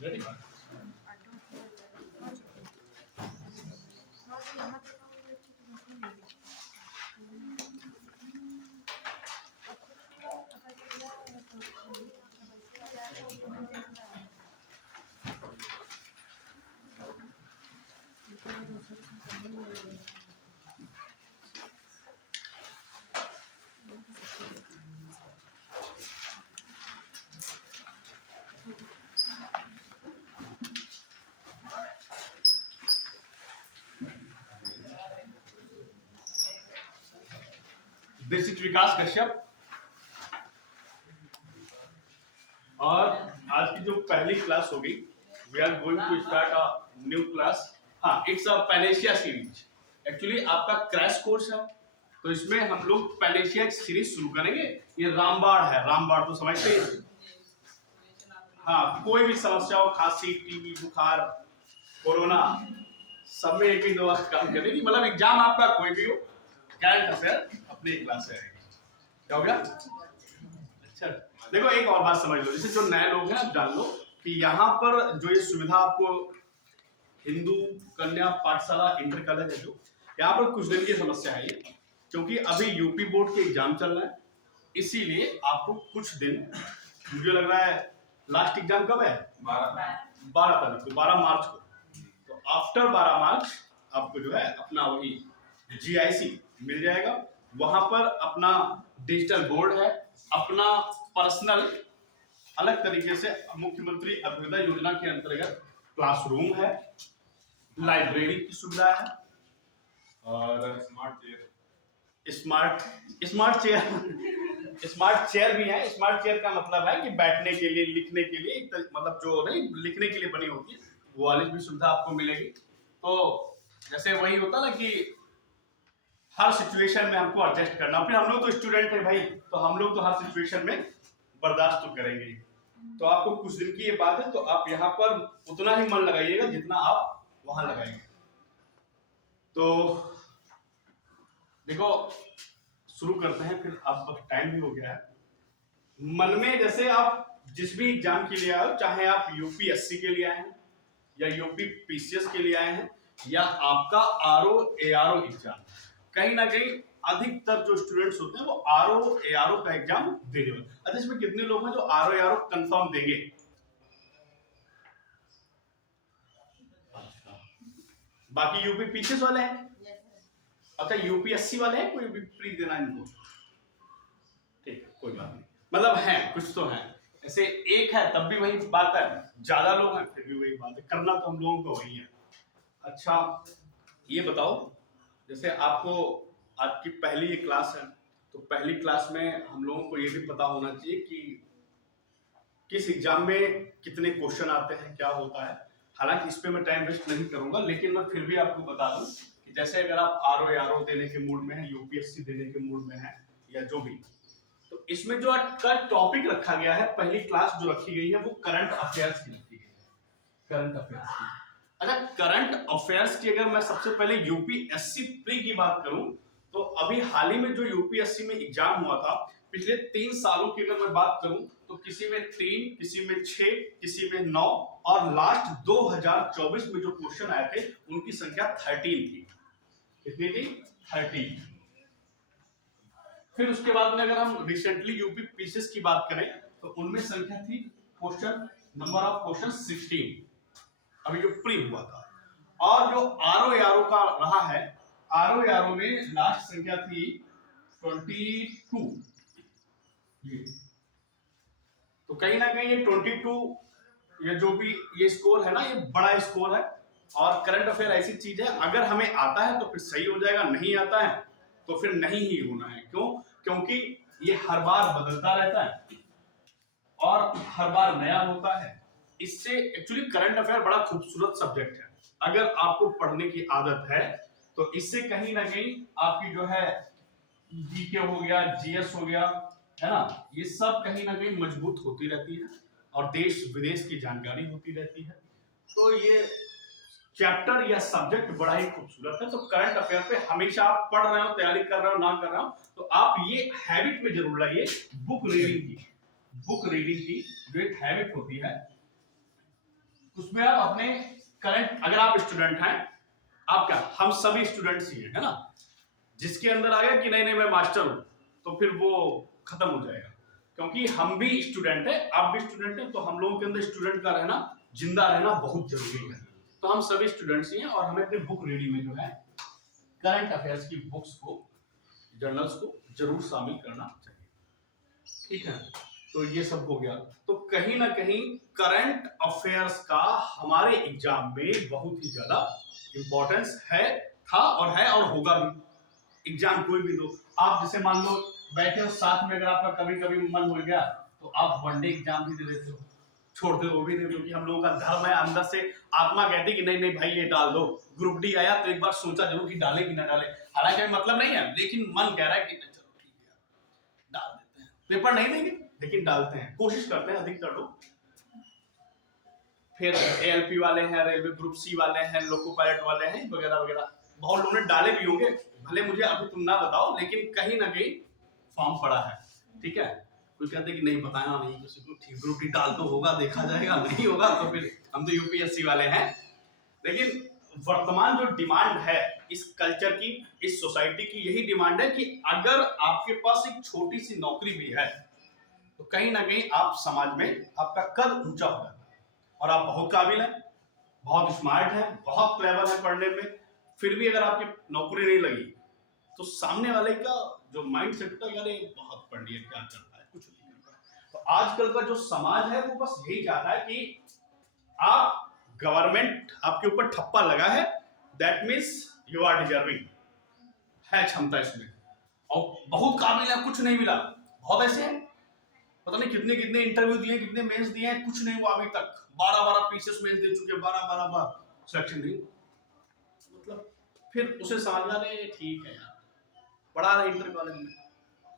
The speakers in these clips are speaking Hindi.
Ready? This is विकास कश्यप और आज की जो पहली क्लास होगी we are going to start a new class. हाँ, इट्स अ पैलेशिया सीरीज। एक्चुअली आपका क्रैश कोर्स है तो इसमें हम लोग पैलेशिया एक सीरीज शुरू करेंगे। ये रामबाण है, रामबाण तो समझते हैं। हाँ, कोई भी समस्या हो, खांसी, टीबी, बुखार, कोरोना, सब में एक ही दो काम करेगी। मतलब एग्जाम आपका कोई भी हो, करंट अफेयर अपनी क्लास से आएगी। क्या हो गया? अच्छा, देखो एक और बात समझ लो, जैसे जो नए लोग हैं आप जान लो कि यहाँ पर जो ये सुविधा आपको हिंदू कन्या पाठशाला इंटर कॉलेज है, जो यहाँ पर कुछ दिन की समस्या है ये, क्योंकि अभी यूपी बोर्ड के एग्जाम चल रहे हैं, इसीलिए आपको कुछ दिन, मुझे लग रहा है लास्ट एग्जाम कब है? 12 तारीख को, 12 मार्च को। तो आफ्टर 12 मार्च आपको जो है अपना वही GIC मिल जाएगा। वहां पर अपना डिजिटल बोर्ड है, अपना पर्सनल अलग तरीके से मुख्यमंत्री अभ्युदय योजना के अंतर्गत क्लासरूम है, लाइब्रेरी की सुविधा है और स्मार्ट चेयर भी है। स्मार्ट चेयर का मतलब है कि बैठने के लिए, लिखने के लिए, मतलब जो नहीं लिखने के लिए बनी होती है वो वाली भी सुविधा आपको मिलेगी। तो जैसे वही होता ना कि हर सिचुएशन में हमको एडजस्ट करना, फिर हम लोग तो स्टूडेंट है भाई, तो हम लोग तो हर सिचुएशन में बर्दाश्त तो करेंगे। तो आपको कुछ दिन की ये बात है, तो आप यहाँ पर उतना ही मन लगाइएगा जितना आप वहां लगाएंगे। तो देखो शुरू करते हैं, फिर अब टाइम भी हो गया है। मन में जैसे आप जिस भी एग्जाम के लिए आए हो, चाहे आप UPSC के लिए आए हैं या UP PCS के लिए आए हैं या आपका RO ARO एग्जाम, कहीं ना कहीं अधिकतर जो स्टूडेंट्स होते हैं वो RO ARO का एग्जाम देने वाले। अच्छा, इसमें कितने लोग हैं जो RO ARO कंफर्म देंगे? बाकी UP PCS वाले हैं? अच्छा, UPSC वाले हैं, कोई भी प्री देना इनको? ठीक है, कोई बात नहीं, मतलब है कुछ तो है। ऐसे एक है तब भी वही बात है, ज्यादा लोग हैं फिर भी वही बात है, करना तो हम लोगों को वही है। अच्छा, ये बताओ, जैसे आपको आज की पहली ये क्लास है, तो पहली क्लास में हम लोगों को ये भी पता होना चाहिए कि किस एग्जाम में कितने क्वेश्चन आते हैं, क्या होता है। हालांकि इस पे मैं टाइम वेस्ट नहीं करूंगा, लेकिन मैं फिर भी आपको बता दूं कि जैसे अगर आप RO ARO देने के मूड में हैं, UPSC देने के मूड में हैं या जो भी, तो इसमें जो का टॉपिक रखा गया है, पहली क्लास जो रखी गई है वो करंट अफेयर्स की रखी गई है। करंट अफेयर्स की, अच्छा करंट अफेयर्स की अगर मैं सबसे पहले UPSC प्री की बात करूं, तो अभी हाल ही में जो UPSC में एग्जाम हुआ था, पिछले 3 सालों की अगर मैं बात करूं, तो किसी में 3, किसी में 6, किसी में 9 और लास्ट 2024 में जो क्वेश्चन आए थे उनकी संख्या 13 थी। कितनी थी? 13। फिर उसके बाद में अगर हम रिसेंटली UP PCS की बात करें तो उनमें संख्या थी, क्वेश्चन नंबर ऑफ क्वेश्चन 16, अभी जो प्री हुआ था। और जो RO ARO का रहा है, RO ARO में लास्ट संख्या थी 22। तो कहीं ना कहीं ये 22 ये जो भी ये स्कोर है ना, ये बड़ा स्कोर है। और करंट अफेयर ऐसी चीज है, अगर हमें आता है तो फिर सही हो जाएगा, नहीं आता है तो फिर नहीं ही होना है। क्यों? क्योंकि ये हर बार बदलता रहता है और हर बार नया होता है। इससे एक्चुअली करंट अफेयर बड़ा खूबसूरत सब्जेक्ट है, अगर आपको पढ़ने की आदत है तो इससे कहीं ना कहीं आपकी जो है GK हो गया, GS हो गया, है ना, ये सब कहीं ना कहीं मजबूत होती रहती है और देश विदेश की जानकारी होती रहती है। तो ये चैप्टर या सब्जेक्ट बड़ा ही खूबसूरत है। तो करंट अफेयर पे हमेशा आप पढ़ रहे हो, तैयारी कर रहे हो, ना कर रहे हो, तो आप ये हैबिट में जरूर लाइए बुक रीडिंग की। बुक रीडिंग की जो एक हैबिट होती है उसमें आप अपने करंट, अगर आप स्टूडेंट हैं, आप क्या, हम सभी स्टूडेंट्स ही हैं, है ना, जिसके अंदर आ गया कि नहीं नहीं मैं मास्टर हूं, तो फिर वो खत्म हो जाएगा, क्योंकि हम भी स्टूडेंट हैं, आप भी स्टूडेंट हैं, तो हम लोगों के अंदर स्टूडेंट का रहना, जिंदा रहना बहुत जरूरी है। तो हम सभी स्टूडेंट्स ही हैं और हमें अपनी बुक रीडिंग में जो है करंट अफेयर्स की बुक्स को, जर्नल्स को जरूर शामिल करना चाहिए, ठीक है। तो ये सब हो गया। तो कहीं ना कहीं करंट अफेयर्स का हमारे एग्जाम में बहुत ही ज्यादा इंपॉर्टेंस है, था और है और होगा भी। एग्जाम कोई भी दो, आप जैसे मान लो बैठे हो साथ में, अगर आपका कभी कभी मन हो गया तो आप वनडे एग्जाम भी दे देते हो, छोड़ते हो भी नहीं, क्योंकि हम लोगों का धर्म है, अंदर से आत्मा कहती कि नहीं नहीं भाई ये डाल दो। ग्रुप डी आया तो एक बार सोचा जरूर कि डाले कि ना डाले, हालांकि मतलब नहीं है, लेकिन मन कह रहा है कि चलो ठीक है डाल देते हैं, पेपर नहीं देंगे लेकिन डालते हैं, कोशिश करते हैं अधिकतर लोग। फिर एएलपी वाले हैं, रेलवे ग्रुप सी वाले हैं, लोको पायलट वाले हैं, वगैरह वगैरह, बहुत लोगों ने डाले भी होंगे, भले मुझे अभी तुम ना बताओ, लेकिन कहीं ना कहीं फॉर्म पड़ा है, ठीक है। कोई कहते कि नहीं बताया नहीं किसी को, ठीक, ग्रुप डी डाल तो होगा, देखा जाएगा, नहीं होगा तो फिर हम तो यूपीएससी वाले हैं। लेकिन वर्तमान जो डिमांड है इस कल्चर की, इस सोसाइटी की, यही डिमांड है कि अगर आपके पास एक छोटी सी नौकरी भी है तो कहीं ना कहीं आप समाज में आपका कद ऊंचा हो जाता है, और आप बहुत काबिल हैं, बहुत स्मार्ट हैं, बहुत क्लेवर है पढ़ने में, फिर भी अगर आपकी नौकरी नहीं लगी तो सामने वाले का जो माइंड सेट था, यार ये बहुत पढ़ लिया क्या करता है, कुछ नहीं करता। तो आजकल का जो समाज है वो बस यही चाहता है कि आप, गवर्नमेंट आपके ऊपर ठप्पा लगा है, that means you are deserving, है क्षमता इसमें, और बहुत काबिल है, कुछ नहीं मिला। बहुत ऐसे हैं, पता नहीं कितने कितने इंटरव्यू दिए, कितने मेंस दिए हैं, कुछ नहीं हुआ अभी तक, 12 पीसेस मेंस दे चुके, 12 बार सिलेक्शन नहीं, मतलब फिर उसे समझ में आ रहे ठीक है यार, पढ़ा रहे इंटर कॉलेज में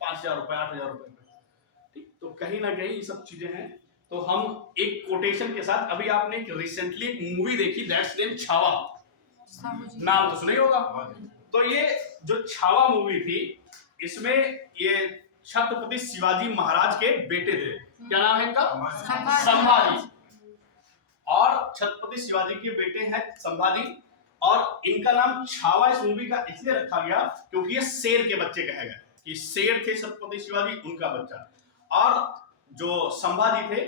5,000 रुपए 8,000 रुपए, ठीक। तो कहीं ना कहीं ये सब चीजें हैं। तो हम एक कोटेशन के साथ, अभी आपने एक रिसेंटली एक मूवी देखी, दैट्स नेम छावा, नाम तो सुना ही होगा। तो ये जो छावा मूवी थी, इसमें ये छत्रपति शिवाजी महाराज के बेटे थे, क्या नाम है इनका, संभाजी, और छत्रपति शिवाजी के बेटे हैं संभाजी, और इनका नाम छावा इस मूवी का इसलिए रखा गया क्योंकि ये शेर के बच्चे कहे गए, कि शेर थे छत्रपति शिवाजी, उनका बच्चा, और जो संभाजी थे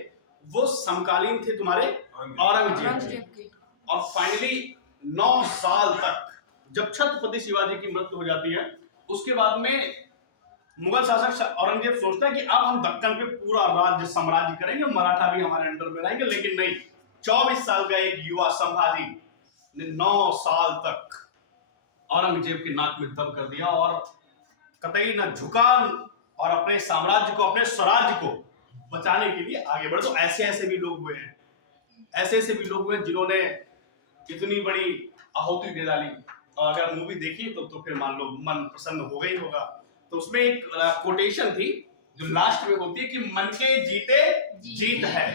वो समकालीन थे तुम्हारे औरंगजेब के। और फाइनली 9 साल तक, जब छत्रपति शिवाजी की मृत्यु हो जाती है, उसके बाद में मुगल शासक औरंगजेब सोचता है कि अब हम दक्कन पे पूरा राज्य साम्राज्य करेंगे, मराठा भी हमारे अंडर में रहेंगे, लेकिन नहीं, 24 साल का एक युवा संभाजी ने 9 साल तक औरंगजेब की नाक में दम कर दिया, और कतई न झुका, और अपने साम्राज्य को, अपने स्वराज्य को बचाने के लिए आगे बढ़े। तो ऐसे ऐसे भी लोग हुए हैं, ऐसे ऐसे भी लोग हुए जिन्होंने इतनी बड़ी आहुति दे डाली, और अगर मूवी देखी तो फिर मान लो मन प्रसन्न हो गई होगा। तो उसमें एक कोटेशन थी जो लास्ट में होती है कि मन के जीते जीत है,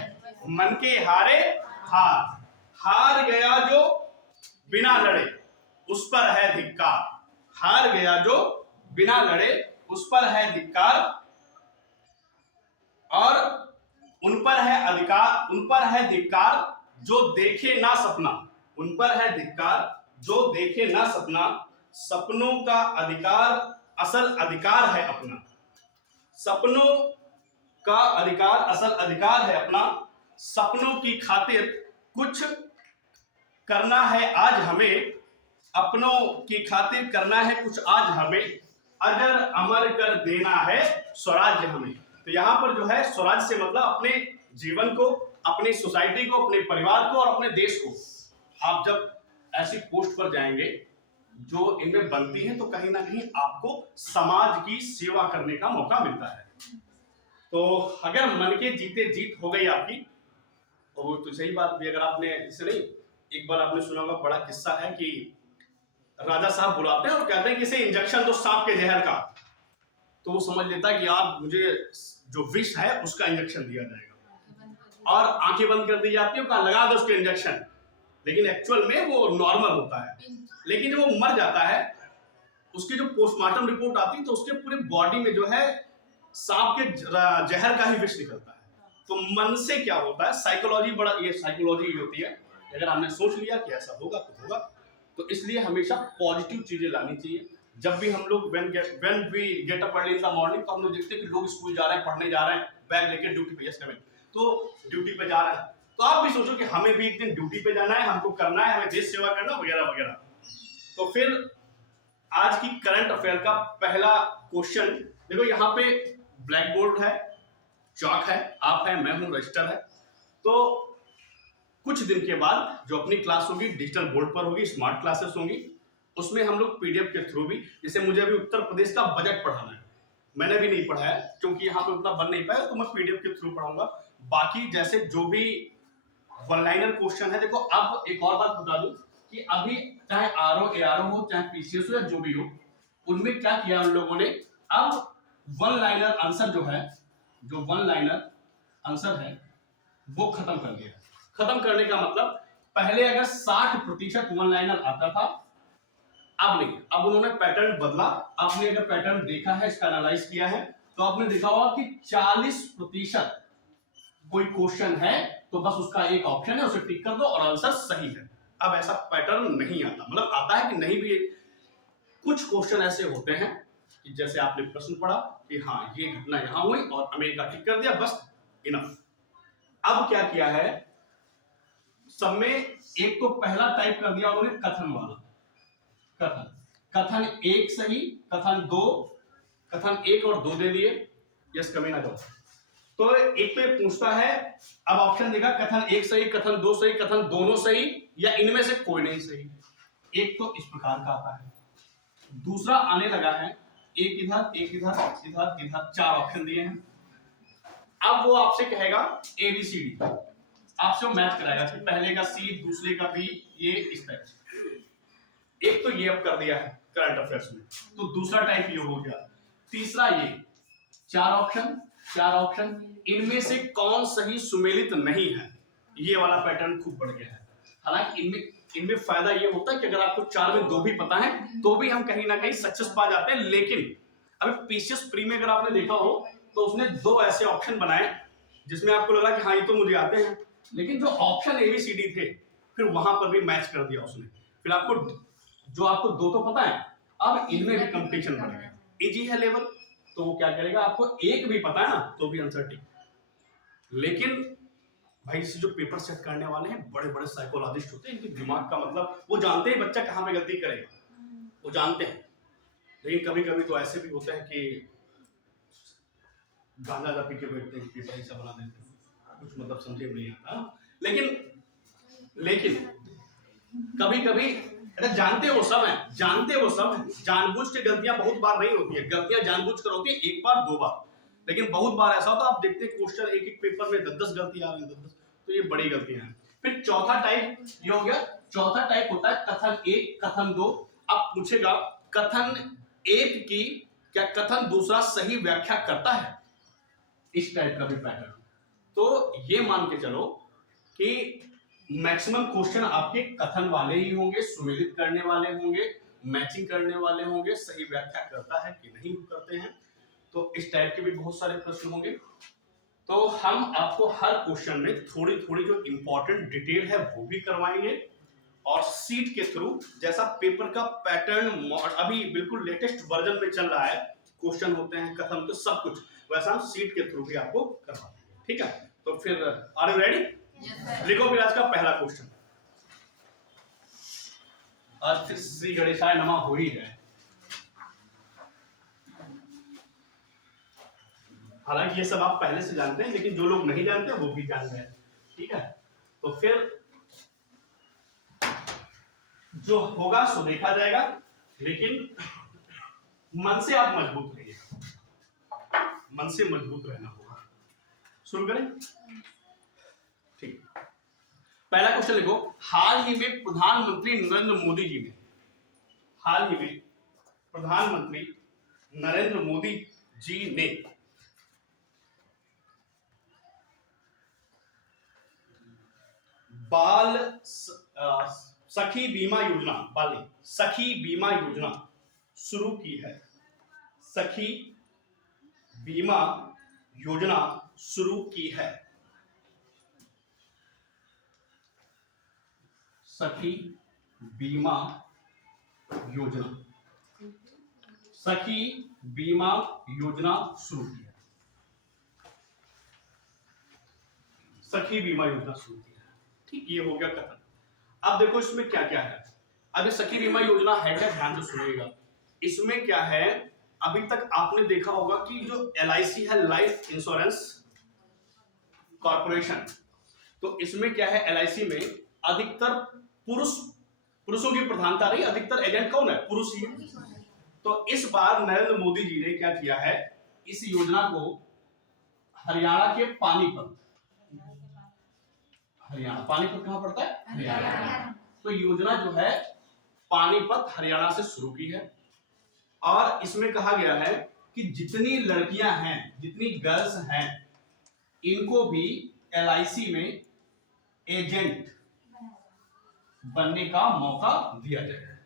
मन के हारे हार, हार गया जो बिना लड़े उस पर है धिक्कार, हार गया जो बिना लड़े उस पर है धिक्कार, और उन पर है अधिकार, उन पर है धिक्कार जो देखे ना सपना, उन पर है धिक्कार जो देखे ना सपना, सपनों का अधिकार असल अधिकार है अपना, सपनों का अधिकार असल अधिकार है अपना, सपनों की खातिर कुछ करना है आज हमें, अपनों की खातिर करना है कुछ आज हमें, अगर अमर कर देना है स्वराज्य हमें। तो यहाँ पर जो है स्वराज्य से मतलब अपने जीवन को, अपनी सोसाइटी को, अपने परिवार को और अपने देश को। आप जब ऐसी पोस्ट पर जाएंगे जो इनमें बनती है तो कहीं ना कहीं आपको समाज की सेवा करने का मौका मिलता है। तो अगर मन के जीते जीत हो गई आपकी, तो सही बात भी, अगर आपने इसे नहीं, एक बार आपने सुना होगा, बड़ा किस्सा है कि राजा साहब बुलाते हैं और कहते हैं कि इसे इंजेक्शन दो सांप के जहर का, तो वो समझ लेता है कि आप मुझे जो विष है उसका इंजेक्शन दिया जाएगा, और आंखें बंद कर दी जाती है, कहा लगा दो उसके इंजेक्शन, लेकिन एक्चुअल में वो नॉर्मल होता है। लेकिन जब वो मर जाता है, उसकी जो पोस्टमार्टम रिपोर्ट आती है तो उसके पूरे बॉडी में जो है सांप के जहर का ही विष निकलता है। तो मन से क्या होता है, साइकोलॉजी, बड़ा ये साइकोलॉजी होती है अगर हमने सोच लिया कि ऐसा होगा तो होगा। तो इसलिए हमेशा पॉजिटिव चीजें लानी चाहिए। जब भी हम लोग when we get up early in the morning, तो हम लोग देखते हैं कि लोग स्कूल जा रहे हैं, पढ़ने जा रहे हैं, बैग लेके ड्यूटी पे, यस कमिंग, तो ड्यूटी पे जा रहे हैं। तो आप भी सोचो कि हमें भी एक दिन ड्यूटी पे जाना है, हमको करना है, हमें देश सेवा करना वगैरह वगैरह। तो फिर आज की करंट अफेयर का पहला क्वेश्चन देखो, यहाँ पे ब्लैक बोर्ड है, चौक है, आप है, मैं हूं, रजिस्टर है। तो कुछ दिन के बाद जो अपनी क्लास होगी डिजिटल बोर्ड पर होगी, स्मार्ट क्लासेस होंगी, उसमें हम लोग पीडीएफ के थ्रू भी, जैसे मुझे अभी उत्तर प्रदेश का बजट पढ़ाना है, मैंने भी नहीं पढ़ा है क्योंकि यहाँ पे उतना बन नहीं पाया, तो मैं पीडीएफ के थ्रू पढ़ाऊंगा। बाकी जैसे जो भी वन लाइनर क्वेश्चन है, देखो अब एक और बात बता दूं कि अभी चाहे आरओ एआरओ हो, चाहे पीसीएस हो या जो भी हो, उनमें क्या किया उन लोगों ने, अब वन लाइनर आंसर जो है, जो वन लाइनर आंसर है वो खत्म कर दिया। खत्म करने का मतलब पहले अगर 60% वन लाइनर आता था, अब नहीं, अब उन्होंने पैटर्न बदला। आपने अगर पैटर्न देखा है, इसका एनालाइज किया है, तो आपने देखा होगा कि 40% कोई क्वेश्चन है तो बस उसका एक ऑप्शन है, उसे टिक कर दो और आंसर सही है। अब ऐसा पैटर्न नहीं आता, मतलब आता है कि नहीं भी, कुछ क्वेश्चन ऐसे होते हैं कि जैसे आपने प्रश्न पढ़ा कि हाँ ये घटना यहां हुई और अमेरिका टिक कर दिया, बस इनफ। अब क्या किया है, सब में एक तो पहला टाइप कर दिया उन्होंने कथन वाला, कथन, कथन एक सही, कथन दो, कथन एक और दो दे दिए, यस कमी ना दो। तो एक पे पूछता है, अब ऑप्शन देगा कथन एक सही, कथन दो सही, कथन दोनों सही, या इनमें से कोई नहीं सही। एक तो इस प्रकार का आता है। दूसरा आने लगा है, एक इधर एक इधर इधर इधर, 4 ऑप्शन दिए हैं। अब वो आपसे कहेगा एबीसीडी, आपसे वो मैच कराएगा कि पहले का सी, दूसरे का बी, ये इस टाइप से। एक तो ये अब कर दिया है करंट अफेयर्स में, तो दूसरा टाइप ये हो गया। तीसरा ये 4 ऑप्शन, 4 ऑप्शन, इनमें से कौन सही सुमेलित नहीं है, ये वाला पैटर्न खूब बढ़ गया है। हालांकि इनमें फायदा ये होता है कि अगर आपको 4 में 2 भी पता है तो भी हम कहीं ना कहीं सक्सेस पा जाते हैं। लेकिन अभी पीसीएस प्री में अगर आपने देखा हो तो उसने 2 ऐसे ऑप्शन बनाए जिसमें आपको लगा कि हाँ ये तो मुझे आते हैं, लेकिन जो ऑप्शन एबीसीडी थे फिर वहां पर भी मैच कर दिया उसने। फिर आपको जो आपको 2 तो पता है, अब इनमें भी कंपटीशन बढ़ गया, इजी है लेवल, तो वो क्या करेगा, आपको एक भी पता है ना तो भी आंसर टिक। लेकिन भाई इसे जो पेपर चेक करने वाले हैं बड़े बड़े साइकोलॉजिस्ट होते हैं, इनके दिमाग का मतलब वो जानते हैं बच्चा कहाँ पे गलती करेगा, वो जानते हैं। लेकिन कभी कभी तो ऐसे भी होता है कि गांजा जा पी के बैठते हैं, पेपर ऐसा बना देते हैं, कुछ मतलब समझे में नहीं आता। लेकिन कभी कभी अरे जानते वो सब हैं, जानते वो सब हैं, जानबूझ के गलतियां बहुत बार नहीं होती है, गलतियां जानबूझ कर होती है एक बार 2 बार, लेकिन बहुत बार ऐसा होता है आप देखते हैं क्वेश्चन एक एक पेपर में 10-10 गलती आ रही है, 10-10, तो ये बड़ी गलतियां हैं। फिर चौथा टाइप ये हो गया, चौथा टाइप होता है कथन 1, कथन 2। अब पूछेगा कथन 1 की क्या कथन दूसरा सही व्याख्या करता है, इस टाइप का भी पैटर्न। तो ये मान के चलो कि मैक्सिमम क्वेश्चन आपके कथन वाले ही होंगे, सुमेलित करने वाले होंगे, मैचिंग करने वाले होंगे, सही व्याख्या करता है कि नहीं करते हैं, तो इस टाइप के भी बहुत सारे प्रश्न होंगे। तो हम आपको हर क्वेश्चन में थोड़ी थोड़ी जो इंपॉर्टेंट डिटेल है वो भी करवाएंगे, और सीट के थ्रू जैसा पेपर का पैटर्न अभी बिल्कुल लेटेस्ट वर्जन में चल रहा है, क्वेश्चन होते हैं कथन तो सब कुछ वैसा हम सीट के थ्रू भी आपको करवाएंगे, ठीक है। तो फिर आर यू रेडी? लिखो फिर आज का पहला क्वेश्चन। आज फिर श्री गणेशाय नमः हो ही जाए। हालांकि ये सब आप पहले से जानते हैं, लेकिन जो लोग नहीं जानते वो भी जान गए, ठीक है। तो फिर जो होगा सो देखा जाएगा, लेकिन मन से आप मजबूत रहिए, मन से मजबूत रहना होगा। शुरू करें, ठीक। पहला क्वेश्चन लिखो, हाल ही में प्रधानमंत्री नरेंद्र मोदी जी ने, हाल ही में प्रधानमंत्री नरेंद्र मोदी जी ने बाल सखी बीमा योजना, बाल सखी बीमा योजना शुरू की है, सखी बीमा योजना शुरू की है। सखी बीमा योजना, सखी बीमा योजना शुरू की है, सखी बीमा योजना शुरू की है। ठीक, ये हो गया कथन। अब देखो इसमें क्या क्या है। अब ये सखी बीमा योजना है क्या, ध्यान से सुनिएगा। इसमें क्या है, अभी तक आपने देखा होगा कि जो LIC है, लाइफ इंश्योरेंस कॉर्पोरेशन, तो इसमें क्या है, LIC में अधिकतर पुरुषों की प्रधानता रही, अधिकतर एजेंट कौन है, पुरुष ही है। तो इस बार नरेंद्र मोदी जी ने क्या किया है, इस योजना को हरियाणा के पानीपत, हरियाणा, पानीपत कहां पड़ता है, हरियाणा। तो योजना जो है पानीपत हरियाणा से शुरू की है, और इसमें कहा गया है कि जितनी लड़कियां हैं, जितनी गर्ल्स हैं, इनको भी LIC में एजेंट बनने का मौका दिया जाएगा।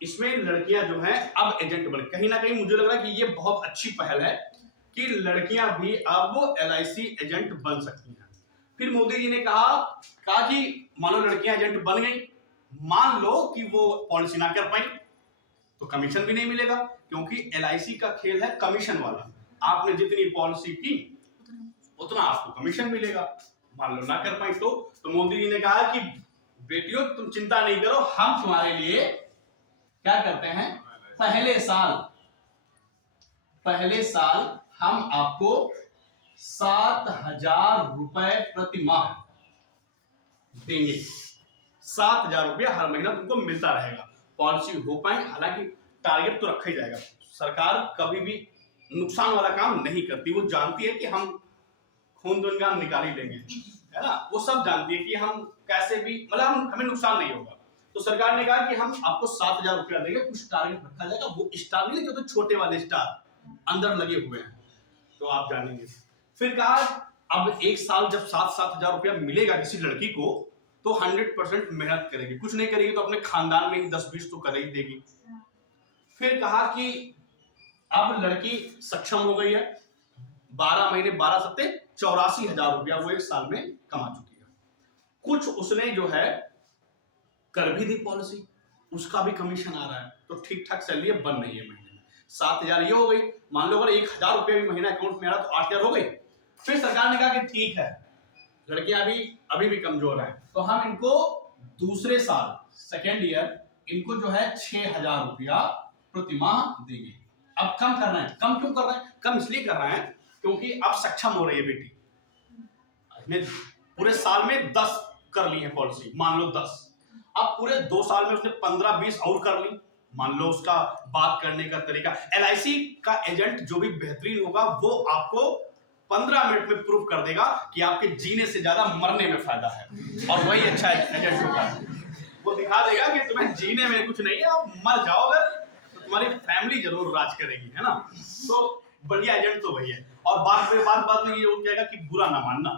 इसमें लड़कियां जो हैं अब एजेंट बने। कहीं ना कहीं मुझे लग रहा है कि ये बहुत अच्छी पहल है कि लड़कियां भी अब LIC एजेंट बन सकती हैं। फिर मोदी जी ने कहा कि मानो लड़कियां एजेंट बन गई, मान लो कि वो पॉलिसी ना कर पाई, तो कमीशन भी नहीं मिलेगा, क्योंकि LIC का खेल है कमीशन वाला। आपने जितनी पॉलिसी की उतना आपको कमीशन मिलेगा। मान लो ना कर पाई तो मोदी जी ने कहा कि बेटियों तुम चिंता नहीं करो, हम तुम्हारे लिए क्या करते हैं, पहले साल हम आपको 7,000 रुपए प्रति माह देंगे। 7,000 रुपया हर महीना तुमको मिलता रहेगा। पॉलिसी हो पाए, हालांकि टारगेट तो रखा ही जाएगा। सरकार कभी भी नुकसान वाला काम नहीं करती, वो जानती है कि हम खून दुनिया निकाल ही लेंगे, है ना, वो सब जानती है कि हम कैसे भी, मतलब हमें नुकसान नहीं होगा। तो सरकार ने कहा कि हम आपको 7,000 रुपया देंगे, कुछ टारगेट रखा जाएगा। वो स्टार नहीं, जो तो छोटे वाले स्टार अंदर लगे हुए हैं, तो आप जानेंगे। फिर कहा अब एक साल जब 7,000 रुपया मिलेगा किसी लड़की को, तो 100% मेहनत करेगी, कुछ नहीं करेगी तो अपने खानदान में ही 10-20 तो कर ही देगी। फिर कहा कि अब लड़की सक्षम हो गई है, 12 महीने 12 सत्ते 84,000 रुपया वो एक साल में कमा चुकी है। कुछ उसने जो है कर भी दी पॉलिसी, उसका भी कमीशन आ रहा है, तो ठीक ठाक सैलरी बन रही है महीने में। 7,000 ये हो गई, मान लो अगर 1,000 रुपया भी महीना अकाउंट में आ रहा तो 8,000 हो गई। फिर सरकार ने कहा कि ठीक है, लड़कियां अभी भी कमजोर है, तो हम इनको दूसरे साल सेकेंड ईयर इनको जो है 6,000 रुपया प्रति माह देंगे। अब कम कर रहे हैं, कम क्यों कर रहे हैं, कम इसलिए कर रहे हैं क्योंकि अब सक्षम हो रही है बेटी। पूरे साल में 10 कर ली है पॉलिसी, मान लो 10, अब पूरे 2 साल में उसने 15-20 और कर ली। मान लो उसका बात करने का तरीका, LIC का एजेंट जो भी बेहतरीन होगा वो आपको 15 मिनट में प्रूव कर देगा कि आपके जीने से ज्यादा मरने में फायदा है, और वही अच्छा एजेंट होगा। वो दिखा देगा कि तुम्हें जीने में कुछ नहीं है, आप मर जाओगे तो तुम्हारी फैमिली जरूर राज करेगी, है ना। तो बढ़िया एजेंट तो वही है। और बात में ये हो जाएगा कि बुरा ना मानना,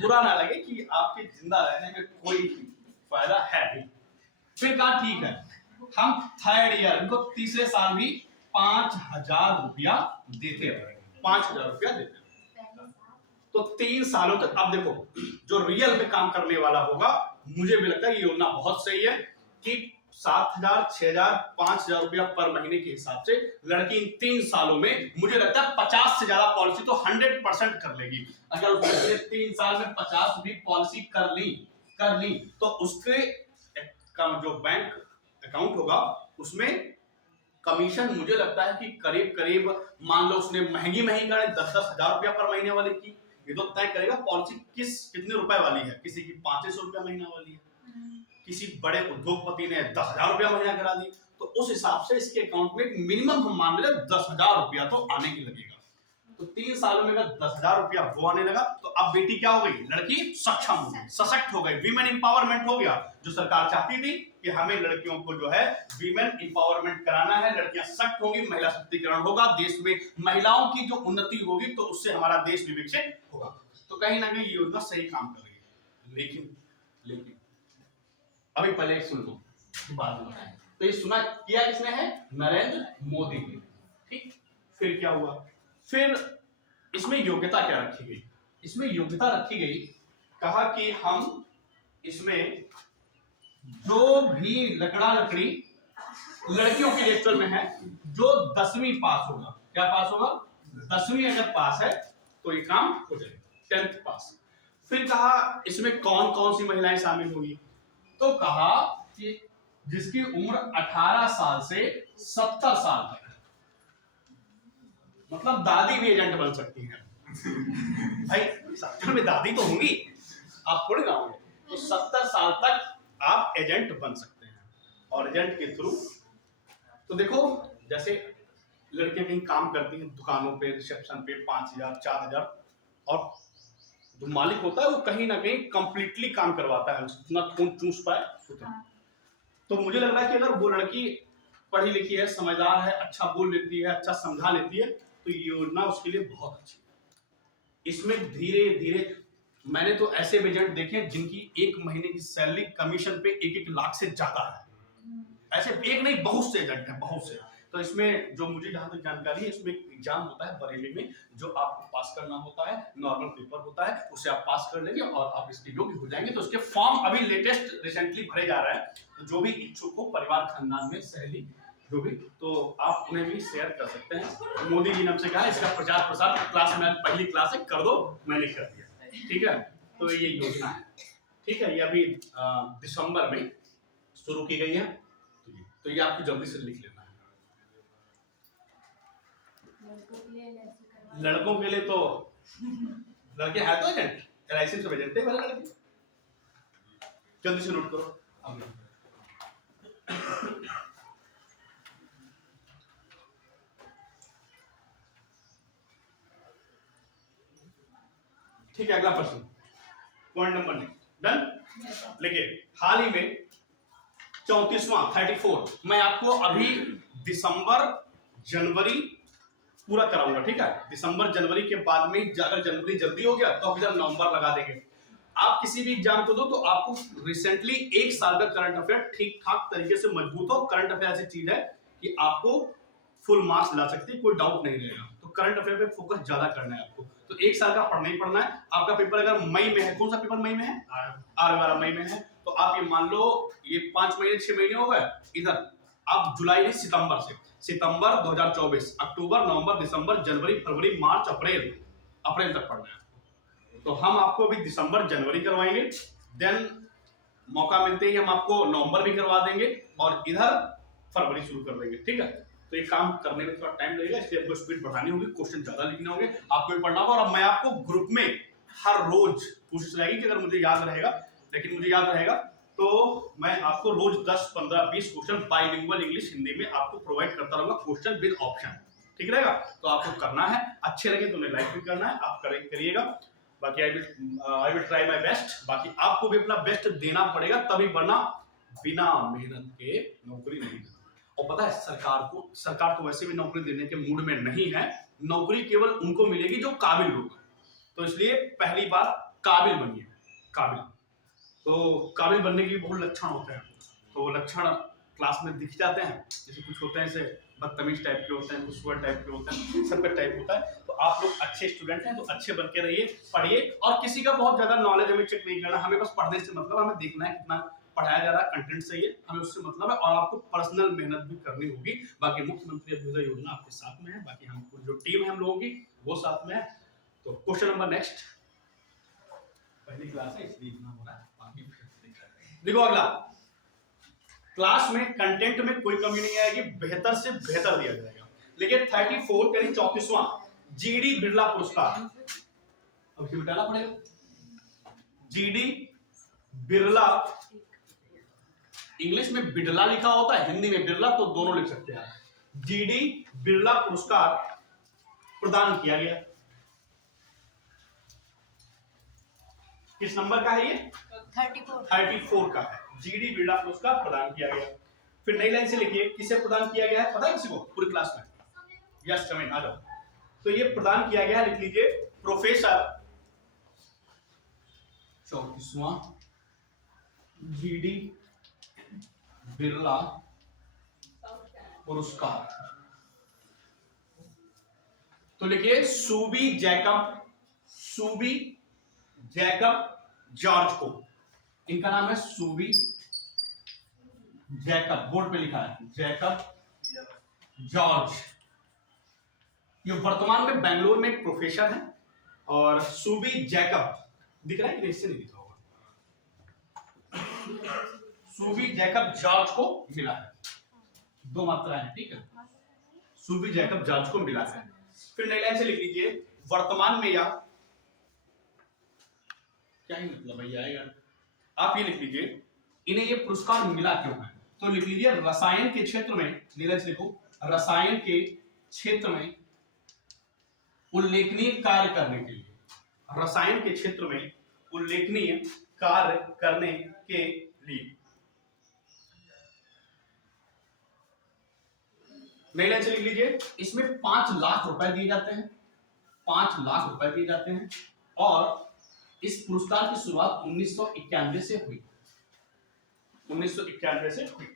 बुरा ना लगे कि आपके जिंदा रहने में कोई फायदा है नहीं। फिर कहा ठीक है, हम थर्ड ईयर इनको तीसरे साल भी 5,000 रुपया देते हैं, 5,000 रुपया देते हैं। तो 3 सालों तक, अब देखो जो रियल में काम करने वाला होगा, मुझे भी लगता है ये योजना बहुत सही है कि 7,000, 6,000, 5,000 रुपया पर महीने के हिसाब से लड़की इन 3 सालों में, मुझे लगता है 50 से ज्यादा पॉलिसी तो 100% कर लेगी। अगर उसने 3 साल में 50 भी पॉलिसी कर ली तो उसके जो बैंक अकाउंट होगा उसमें कमीशन, मुझे लगता है कि करीब मान लो उसने महंगी करे 10-10 हजार रुपया पर महीने वाले की, ये तो तय करेगा पॉलिसी कितने रुपए वाली है। किसी की 500 रुपया महीना वाली है, किसी बड़े उद्योगपति ने 10,000 रुपया महीना करा दी, तो उस हिसाब से इसके अकाउंट में मिनिमम हम मान ले 10,000 रुपया तो आने की लगेगा। तो 3 सालों में अगर 10,000 रुपया वो आने लगा, तो अब बेटी क्या हो गई, लड़की सक्षम हो गई, सशक्त हो गई, वीमेन इंपावरमेंट हो गया। जो सरकार चाहती थी कि हमें लड़कियों को जो है वीमेन इंपावरमेंट कराना है, लड़कियां सशक्त होंगी, महिला शक्तिकरण होगा, देश में महिलाओं की जो उन्नति होगी तो उससे हमारा देश भी विकसित होगा। तो कहीं ना कहीं ये योजना सही काम कर रही है। लेकिन अभी पहले सुन लो, बाद में बताएं। तो ये सुना किया किसने है, नरेंद्र मोदी ने, ठीक। फिर क्या हुआ, फिर इसमें योग्यता क्या रखी गई, इसमें योग्यता रखी गई, कहा कि हम इसमें जो भी लकड़ा लकड़ी लड़कियों के लिए में है, जो 10वीं पास होगा, क्या पास होगा, 10वीं अगर पास है तो ये काम हो जाएगा, 10th पास। फिर कहा इसमें कौन कौन सी महिलाएं शामिल होगी, तो कहा कि जिसकी उम्र 18 साल से 70 साल तक, मतलब दादी भी एजेंट बन सकती है। भाई 70 में दादी तो होंगी, आप थोड़ी ना होंगे, तो 70 साल तक आप एजेंट बन सकते हैं। और एजेंट के थ्रू तो देखो, जैसे लड़के कहीं काम करती हैं दुकानों पे, रिसेप्शन पे 5000 4000, और जो मालिक होता है वो कहीं ना कहीं कंप्लीटली काम करवाता है, जितना खून चूस पाए उतना। तो मुझे लग रहा है कि अगर वो लड़की पढ़ी लिखी है, समझदार है, अच्छा बोल लेती है, अच्छा समझा लेती है, तो ये योजना उसके लिए बहुत अच्छी है। इसमें धीरे धीरे मैंने तो ऐसे एजेंट देखे हैं जिनकी एक महीने की सैलरी कमीशन पे 1-1 लाख से ज्यादा है। ऐसे एक नहीं, बहुत से एजेंट हैं, बहुत से। तो इसमें जो मुझे जहां तक जानकारी है, इसमें एक एग्जाम होता है बरेली में, जो आपको पास करना होता है, नॉर्मल पेपर होता है, उसे आप पास कर लेंगे और आप इसके योग्य हो जाएंगे। तो उसके फॉर्म अभी लेटेस्ट रिसेंटली भरे जा रहा है, तो जो भी इच्छुक हो, परिवार खानदान में सहेली जो भी, तो आप उन्हें भी शेयर कर सकते हैं। मोदी जी ने हमसे कहा इसका प्रचार प्रसार क्लास में, पहली क्लास है, कर दो, मैंने कर दिया, ठीक है। तो ये योजना है, ठीक है। ये अभी दिसंबर में शुरू की गई है, तो ये आपको जल्दी से लिख लेना है। लड़कों के लिए तो लड़के हैं तो एजेंट, LIC से एजेंट है वाले लड़के, जल्दी से नोट करो। ठीक है, अगला प्रश्न, पॉइंट नंबर डन। देखिए हाल ही में 34वां 34 मैं आपको अभी दिसंबर जनवरी पूरा कराऊंगा, ठीक है। दिसंबर जनवरी के बाद में अगर जनवरी जल्दी हो गया तो फिर नवंबर लगा देंगे। आप किसी भी एग्जाम को दो तो आपको रिसेंटली 1 साल का करंट अफेयर ठीक ठाक तरीके से मजबूत हो। करंट अफेयर ऐसी चीज है कि आपको फुल मार्क्स ला सकती है, कोई डाउट नहीं रहेगा। तो करंट अफेयर पे फोकस ज्यादा करना है आपको। तो 1 साल का पढ़ना ही पढ़ना है। आपका पेपर अगर मई में है, कौन सा पेपर मई में है, R12 मई में है, तो आप ये मान लो ये 5 महीने 6 महीने हो गए, इधर आप जुलाई नहीं, सितंबर से, सितंबर 2024, अक्टूबर, नवंबर, दिसंबर, जनवरी, फरवरी, मार्च, अप्रैल तक पढ़ना है। तो हम आपको अभी दिसंबर जनवरी करवाएंगे, देन मौका मिलते ही हम आपको नवंबर भी करवा देंगे और इधर फरवरी शुरू कर देंगे, ठीक है। तो ये काम करने में थोड़ा टाइम लगेगा, इसलिए आपको स्पीड बढ़ानी होगी, क्वेश्चन ज्यादा लिखने होंगे, आपको भी पढ़ना होगा। और मैं आपको ग्रुप में हर रोज कोशिश रहेगी कि अगर मुझे याद रहेगा, लेकिन मुझे याद रहेगा तो मैं आपको रोज 10, 15, 20 क्वेश्चन बाइलिंगुअल इंग्लिश हिंदी में आपको प्रोवाइड करता रहूंगा, क्वेश्चन विद ऑप्शन, ठीक रहेगा। तो आपको करना है, अच्छे लगे तो उन्हें लाइक भी करना है, आप करिएगा। बाकी I will try my best. बाकी आपको भी अपना बेस्ट देना पड़ेगा तभी, वरना बिना मेहनत के नौकरी नहीं मिलती। और पता है सरकार तो वैसे भी नौकरी देने के मूड में नहीं है, नौकरी केवल उनको मिलेगी जो काबिल लोग हैं। तो इसलिए पहली बात काबिल बनिए, काबिल। तो काबिल बनने के बहुत लक्षण होते हैं, तो वो लक्षण क्लास में दिख जाते हैं। जैसे कुछ होते हैं ऐसे बदतमीज टाइप के होते हैं, कुछ सुअर टाइप के होते हैं, सबका टाइप होता है। तो आप लोग अच्छे स्टूडेंट हैं तो अच्छे बन के रहिए, पढ़िए। और किसी का बहुत ज्यादा नॉलेज हमें चेक नहीं करना, हमें बस पढ़ने से मतलब, हमें देखना है कितना पढ़ाया जा रहा है, कंटेंट सही है, हमें उससे मतलब है। और आपको पर्सनल मेहनत भी करनी होगी। बाकी मुख्यमंत्री अभ्युदय योजना आपके साथ में है, बाकी हम जो टीम है हम लोगों की वो साथ में है। तो क्वेश्चन नंबर नेक्स्ट, पहली क्लास है इसलिए इतना हो रहा है, बाकी देखो अगला। क्लास में कंटेंट में कोई कमी नहीं आएगी, बेहतर से बेहतर दिया जाएगा। लेकिन 34 यानी 34वां GD बिरला पुरस्कार, अब क्यों बताना पड़ेगा, GD बिरला, इंग्लिश में बिरला लिखा होता है, हिंदी में बिरला, तो दोनों लिख सकते हैं। GD बिरला पुरस्कार प्रदान किया गया, किस नंबर का है ये, 34 का है। GD बिरला पुरस्कार प्रदान किया गया। फिर नई लाइन से लिखिए, किसे प्रदान किया गया है, पता है किसी को पूरी क्लास में, यस कमेंट आ जाओ। तो ये प्रदान किया गया है, लिख लीजिए, प्रोफेसर 34वां GD बिरला पुरस्कार। तो लिखिए सूबी जैकब जॉर्ज को, इनका नाम है सूबी जैकब, बोर्ड पे लिखा है जैकब जॉर्ज। ये वर्तमान में बेंगलोर में एक प्रोफेसर है। और सूबी जैकब दिख रहा है कि नहीं, इससे नहीं दिख रहा होगा। सूबी जैकब जॉर्ज को मिला है, दो मात्रा है, ठीक है। सूबी जैकब जॉर्ज को मिला है। फिर नई लाइन से लिख लीजिए वर्तमान में, या क्या ही मतलब है आएगा, आप ये लिख लीजिए इन्हें ये पुरस्कार मिला क्यों है। तो लिख लीजिए रसायन के क्षेत्र में, नीरज लिखो, रसायन के क्षेत्र में उल्लेखनीय कार्य करने के लिए, रसायन के क्षेत्र में उल्लेखनीय कार्य करने के लिए। नई लाइन से लिख लीजिए इसमें 5 लाख रुपए दिए जाते हैं, 5 लाख रुपए दिए जाते हैं। और इस पुरस्कार की शुरुआत 1991 से हुई, 1991 से हुई।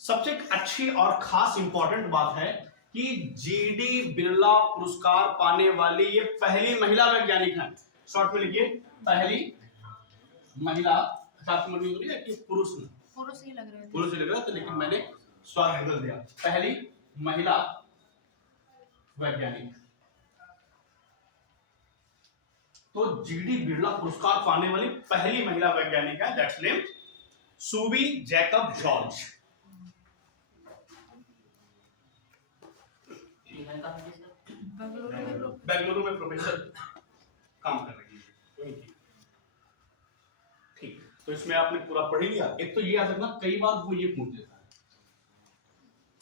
सबसे अच्छी और खास इंपॉर्टेंट बात है कि जीडी बिरला पुरस्कार पाने वाली ये पहली महिला वैज्ञानिक है। शॉर्ट में लिखिए पहली महिला, कि पुरुष में, पुरुष ही लग रहे थे, पुरुष ही लग रहा था, लेकिन मैंने स्वाद बदल दिया, पहली महिला वैज्ञानिक। तो जीडी बिरला पुरस्कार पाने वाली पहली महिला वैज्ञानिक है, दैट्स नेम सूबी जैकब जॉर्ज। बेंगलुरु में प्रोफेसर काम कर रही है, ठीक। तो इसमें आपने पूरा पढ़ लिया। एक तो ये याद रखना, कई बार वो ये पूछ देता है।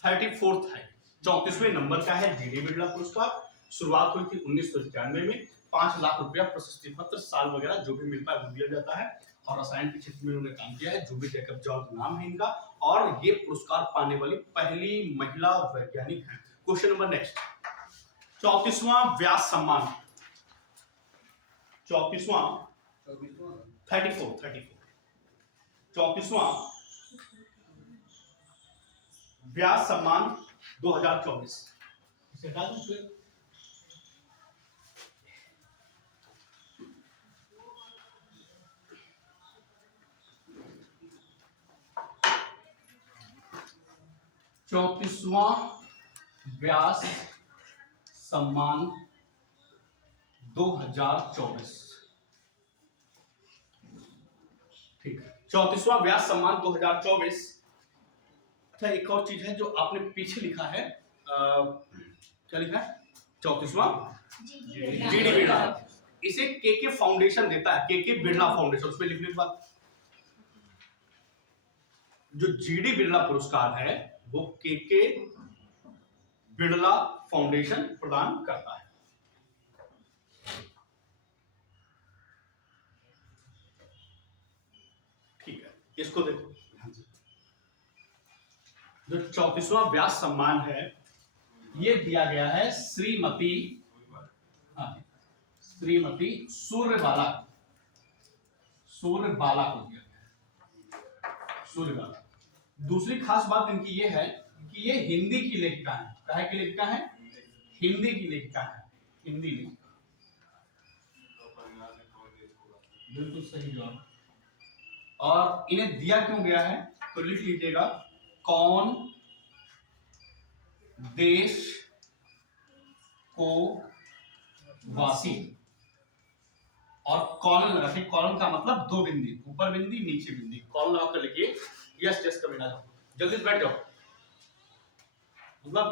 34th है, 34वें नंबर का है जीडी बिरला पुरस्कार। शुरुआत हुई थी 1991 में। 5 लाख रुपया, प्रशस्ति पत्र, साल वगैरह जो भी मिलता है वो दिया जाता है। और रसायन के क्षेत्र में उन्होंने काम किया है, जो भी जैकब जॉर्ज नाम है इनका। और ये पुरस्कार पाने वाली पहली महिला वैज्ञानिक है। क्वेश्चन नंबर नेक्स्ट, 34वां व्यास सम्मान, 34वां 34वां व्यास सम्मान 2024। इसे हटा दूं फिर, चौंतीसवां व्यास सम्मान 2024, ठीक है। 34वां व्यास सम्मान 2024। अच्छा, एक और चीज है जो आपने पीछे लिखा है, क्या लिखा है? 34वां जीडी बिरला, इसे के फाउंडेशन देता है, के बिरला फाउंडेशन, उसमें लिखने के बाद जो जीडी बिरला पुरस्कार है वो के बिरला फाउंडेशन प्रदान करता है। ठीक है, इसको देखो, जो 34वां व्यास सम्मान है ये दिया गया है श्रीमती सूर्यबाला को दिया गया, सूर्यबाला। दूसरी खास बात इनकी ये है कि ये हिंदी की लेखिका है। काहे की लेखिका है? हिंदी की लेखिका है, हिंदी में। बिल्कुल सही जवाब। और इन्हें दिया क्यों गया है तो लिख लीजिएगा, कौन देश को वासी, और कॉलन लगा के, कॉलन का मतलब 2 बिंदी, ऊपर बिंदी नीचे बिंदी, कॉलन लगा कर लिखिए। यस यस कभी ना जाओ, जल्दी से बैठ जाओ। मतलब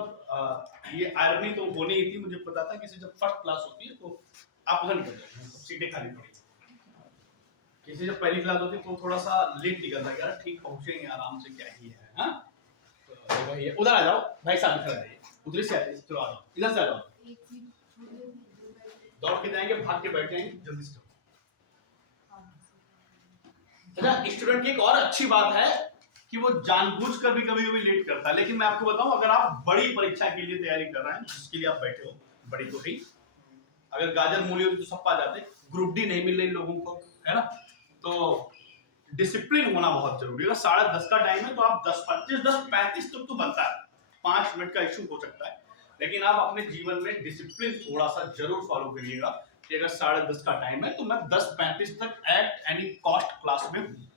ये आयरनी तो होनी ही थी, मुझे पता था कि जब फर्स्ट क्लास होती है तो आप उधर निकल जाओ, सीटें खाली पड़ी। किसी जब पहली क्लास होती है तो थोड़ा सा लेट निकलता है, यार ठीक पहुंचेंगे आराम से, क्या ही है। हाँ, तो उधर आ जाओ भाई साहब, इधर आ जाइए, उधर से आते, चलो आ जाओ, इधर से आ जाओ, दौड़ के जाएंगे, भाग के बैठ जाएंगे, जल्दी से। अच्छा, स्टूडेंट की एक और अच्छी बात है कि वो जानबूझकर भी कभी कभी लेट करता है। लेकिन मैं आपको बताऊं, अगर आप बड़ी परीक्षा के लिए तैयारी कर रहे हैं, जिसके लिए आप बैठे हो, बड़ी तो ही, अगर गाजर मूली होती तो सब पा जाते, ग्रुप डी नहीं मिल रही लोगों को, है ना। तो डिसिप्लिन होना बहुत जरूरी है। 10:30 का टाइम है तो आप 10:25 10:35 तक तो बनता है, 5 मिनट का इशू हो सकता है। लेकिन आप अपने जीवन में डिसिप्लिन थोड़ा सा जरूर फॉलो करिएगा कि अगर 10:30 का टाइम है तो मैं 10:35 तक एट एनी कॉस्ट क्लास में हूँ।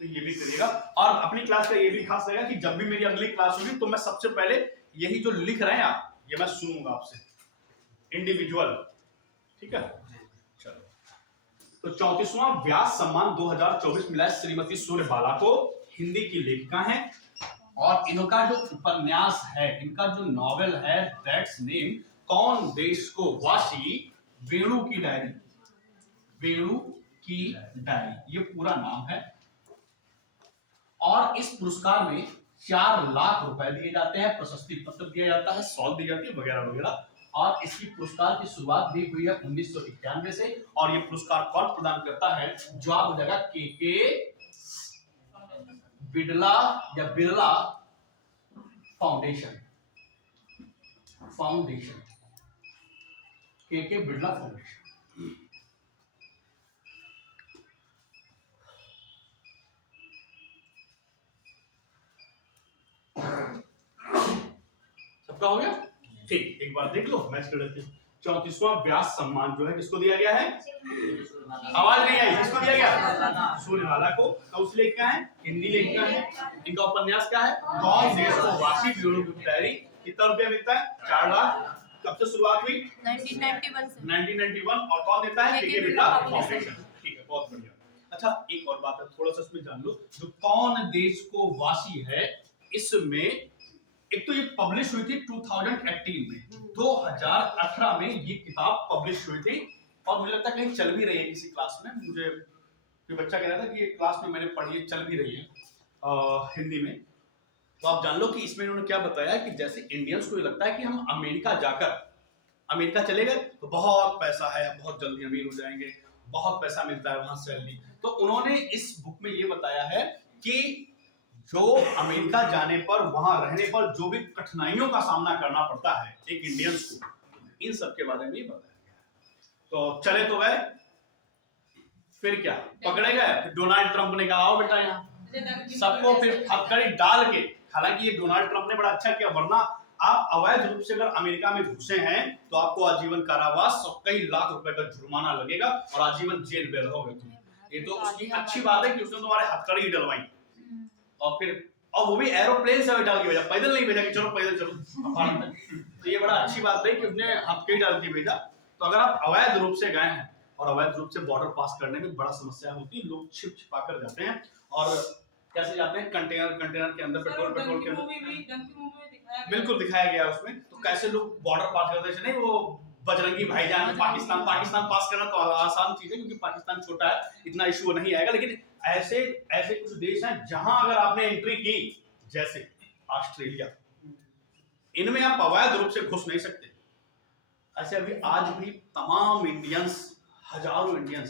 तो ये भी करिएगा। और अपनी क्लास का ये भी खास रहेगा कि जब भी मेरी अगली क्लास होगी तो मैं सबसे पहले यही जो लिख रहे हैं आप, ये मैं सुनूंगा आपसे इंडिविजुअल, ठीक है। चलो, तो 34वां व्यास सम्मान 2024 मिला है श्रीमती सूर्यबाला को, हिंदी की लेखिका हैं, और इनका जो उपन्यास है, इनका जो नॉवेल है, दैट्स नेम कौन देश को वासी, वेणु की डायरी, वेणु की डायरी, ये पूरा नाम है। और इस पुरस्कार में 4 लाख रुपए दिए जाते हैं, प्रशस्ति पत्र दिया जाता है, शॉल दी जाती है, वगैरह वगैरह। और इसकी पुरस्कार की शुरुआत भी हुई है 1991 से। और ये पुरस्कार कौन प्रदान करता है? जवाब हो जाएगा के बिड़ला या बिरला फाउंडेशन, के बिड़ला फाउंडेशन। सबका हो गया? ठीक, एक बार देख लो, मैच कर लेते हैं। 34वां व्यास सम्मान जो है किसको दिया गया है? आवाज नहीं आई, किसको दिया गया? सूर्यबाला को। तो उस लेखिका है, हिंदी लेखिका है। इनका उपन्यास क्या है? कौन देश को वासी, वेणु की डायरी। कितना रुपया मिलता है? 4 लाख। कब से शुरुआत हुई? 1991 से। 1991। और कौन देता है? के बिड़ला फाउंडेशन। ठीक है, बहुत बढ़िया। अच्छा, एक और बात है, थोड़ा सा इसमें जान लो, जो कौन देश को वासी है, इसमें एक तो ये पब्लिश हुई थी 2018 में, 2018 में ये किताब पब्लिश हुई थी। और मुझे लगता है कहीं चल भी रही है किसी क्लास में, मुझे कोई बच्चा कह रहा था कि ये क्लास में मैंने पढ़ी है, चल भी रही है हिंदी में। तो आप जान लो कि इसमें इन्होंने क्या बताया कि जैसे इंडियंस को ये लगता है कि हम अमेरिका जाकर, अमेरिका चले गए तो बहुत पैसा है, बहुत जल्दी अमीर हो जाएंगे, बहुत पैसा मिलता है वहां सैलरी। तो उन्होंने इस बुक में ये बताया है कि जो अमेरिका जाने पर, वहां रहने पर जो भी कठिनाइयों का सामना करना पड़ता है एक इंडियंस को, इन सब के बारे में ही बताया गया। तो चले तो गए, फिर क्या, पकड़े गए, फिर डोनाल्ड ट्रंप ने कहा आओ बेटा यहाँ, सबको फिर हथकड़ी डाल के, हालांकि ये डोनाल्ड ट्रंप ने बड़ा अच्छा किया, वरना आप अवैध रूप से अगर अमेरिका में घुसे हैं तो आपको आजीवन कारावास और कई लाख रुपए का जुर्माना लगेगा और आजीवन जेल में रहोगे तुम। ये तो उसकी अच्छी बात है कि उसने तुम्हारे हथकड़ी डलवाई, और फिर, और वो भी एरोप्लेन से डाल के भेजा, पैदल नहीं भेजा कि चलो पैदल चलो। तो ये बड़ा अच्छी बात है कि उसने हथकड़ी डाल के भेजा। तो अगर आप अवैध रूप से गए हैं, और अवैध रूप से बॉर्डर पास करने में बड़ा समस्या होती है, लोग छिप छिपा कर जाते हैं, और कैसे जाते हैं, कंटेनर के अंदर, पेट्रोल के अंदर, बिल्कुल दिखाया गया उसमें। तो कैसे लोग बॉर्डर पास करते हैं, नहीं वो बजरंगी भाईजान, पाकिस्तान पास करना तो आसान चीज है, क्योंकि पाकिस्तान छोटा है, इतना इशू नहीं आएगा। लेकिन ऐसे कुछ देश हैं जहां अगर आपने एंट्री की, जैसे ऑस्ट्रेलिया, इनमें आप अवैध रूप से घुस नहीं सकते। ऐसे अभी आज भी तमाम इंडियंस, हजारों कह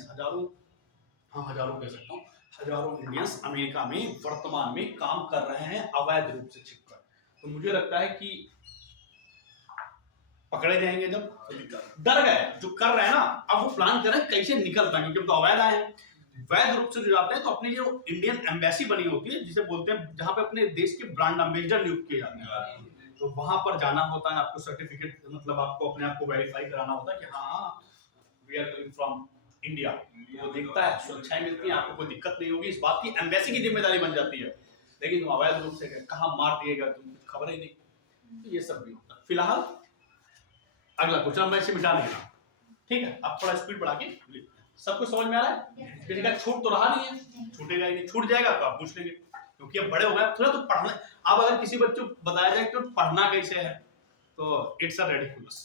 सकता हूँ, हजारों इंडियंस अमेरिका में वर्तमान में काम कर रहे हैं अवैध रूप से छिपकर। तो मुझे लगता है कि पकड़े जाएंगे जब, डर गए जो कर रहे हैं ना, अब वो प्लान कर रहे हैं कैसे निकल पाएंगे, क्योंकि तो अवैध आए हैं। वैध रूप से जो जाते हैं तो अपनी जो इंडियन एम्बेसी बनी होती है, जिसे बोलते हैं, जहां पे अपने देश के ब्रांड एम्बेसडर नियुक्त किए जाते हैं, तो वहां पर जाना होता है, आपको सर्टिफिकेट, मतलब आपको अपने आप को वेरीफाई कराना होता है कि हाँ we are coming from India. वो देखता है, सुरक्षाएं मिलती हैं, आपको कोई दिक्कत नहीं होगी, इस बात की एम्बेसी की जिम्मेदारी बन जाती है। लेकिन तुम अवैध रूप से कहाँ मार दिएगा, तुम खबर ही नहीं। तो ये सब भी होता है। फिलहाल अगला क्वेश्चन मैं इसे मिटा नहीं रहा, ठीक है, आप थोड़ा स्पीड बढ़ा के, सब कुछ समझ में आ रहा है? किसी का छूट तो रहा नहीं है, छूटेगा ही नहीं, छूट जाएगा तो आप पूछ लेंगे, क्योंकि अब बड़े हो गए थोड़ा तो पढ़ना। अब अगर किसी बच्चे को बताया जाए तो पढ़ना कैसे है, तो इट्स अ रेडिकुलस।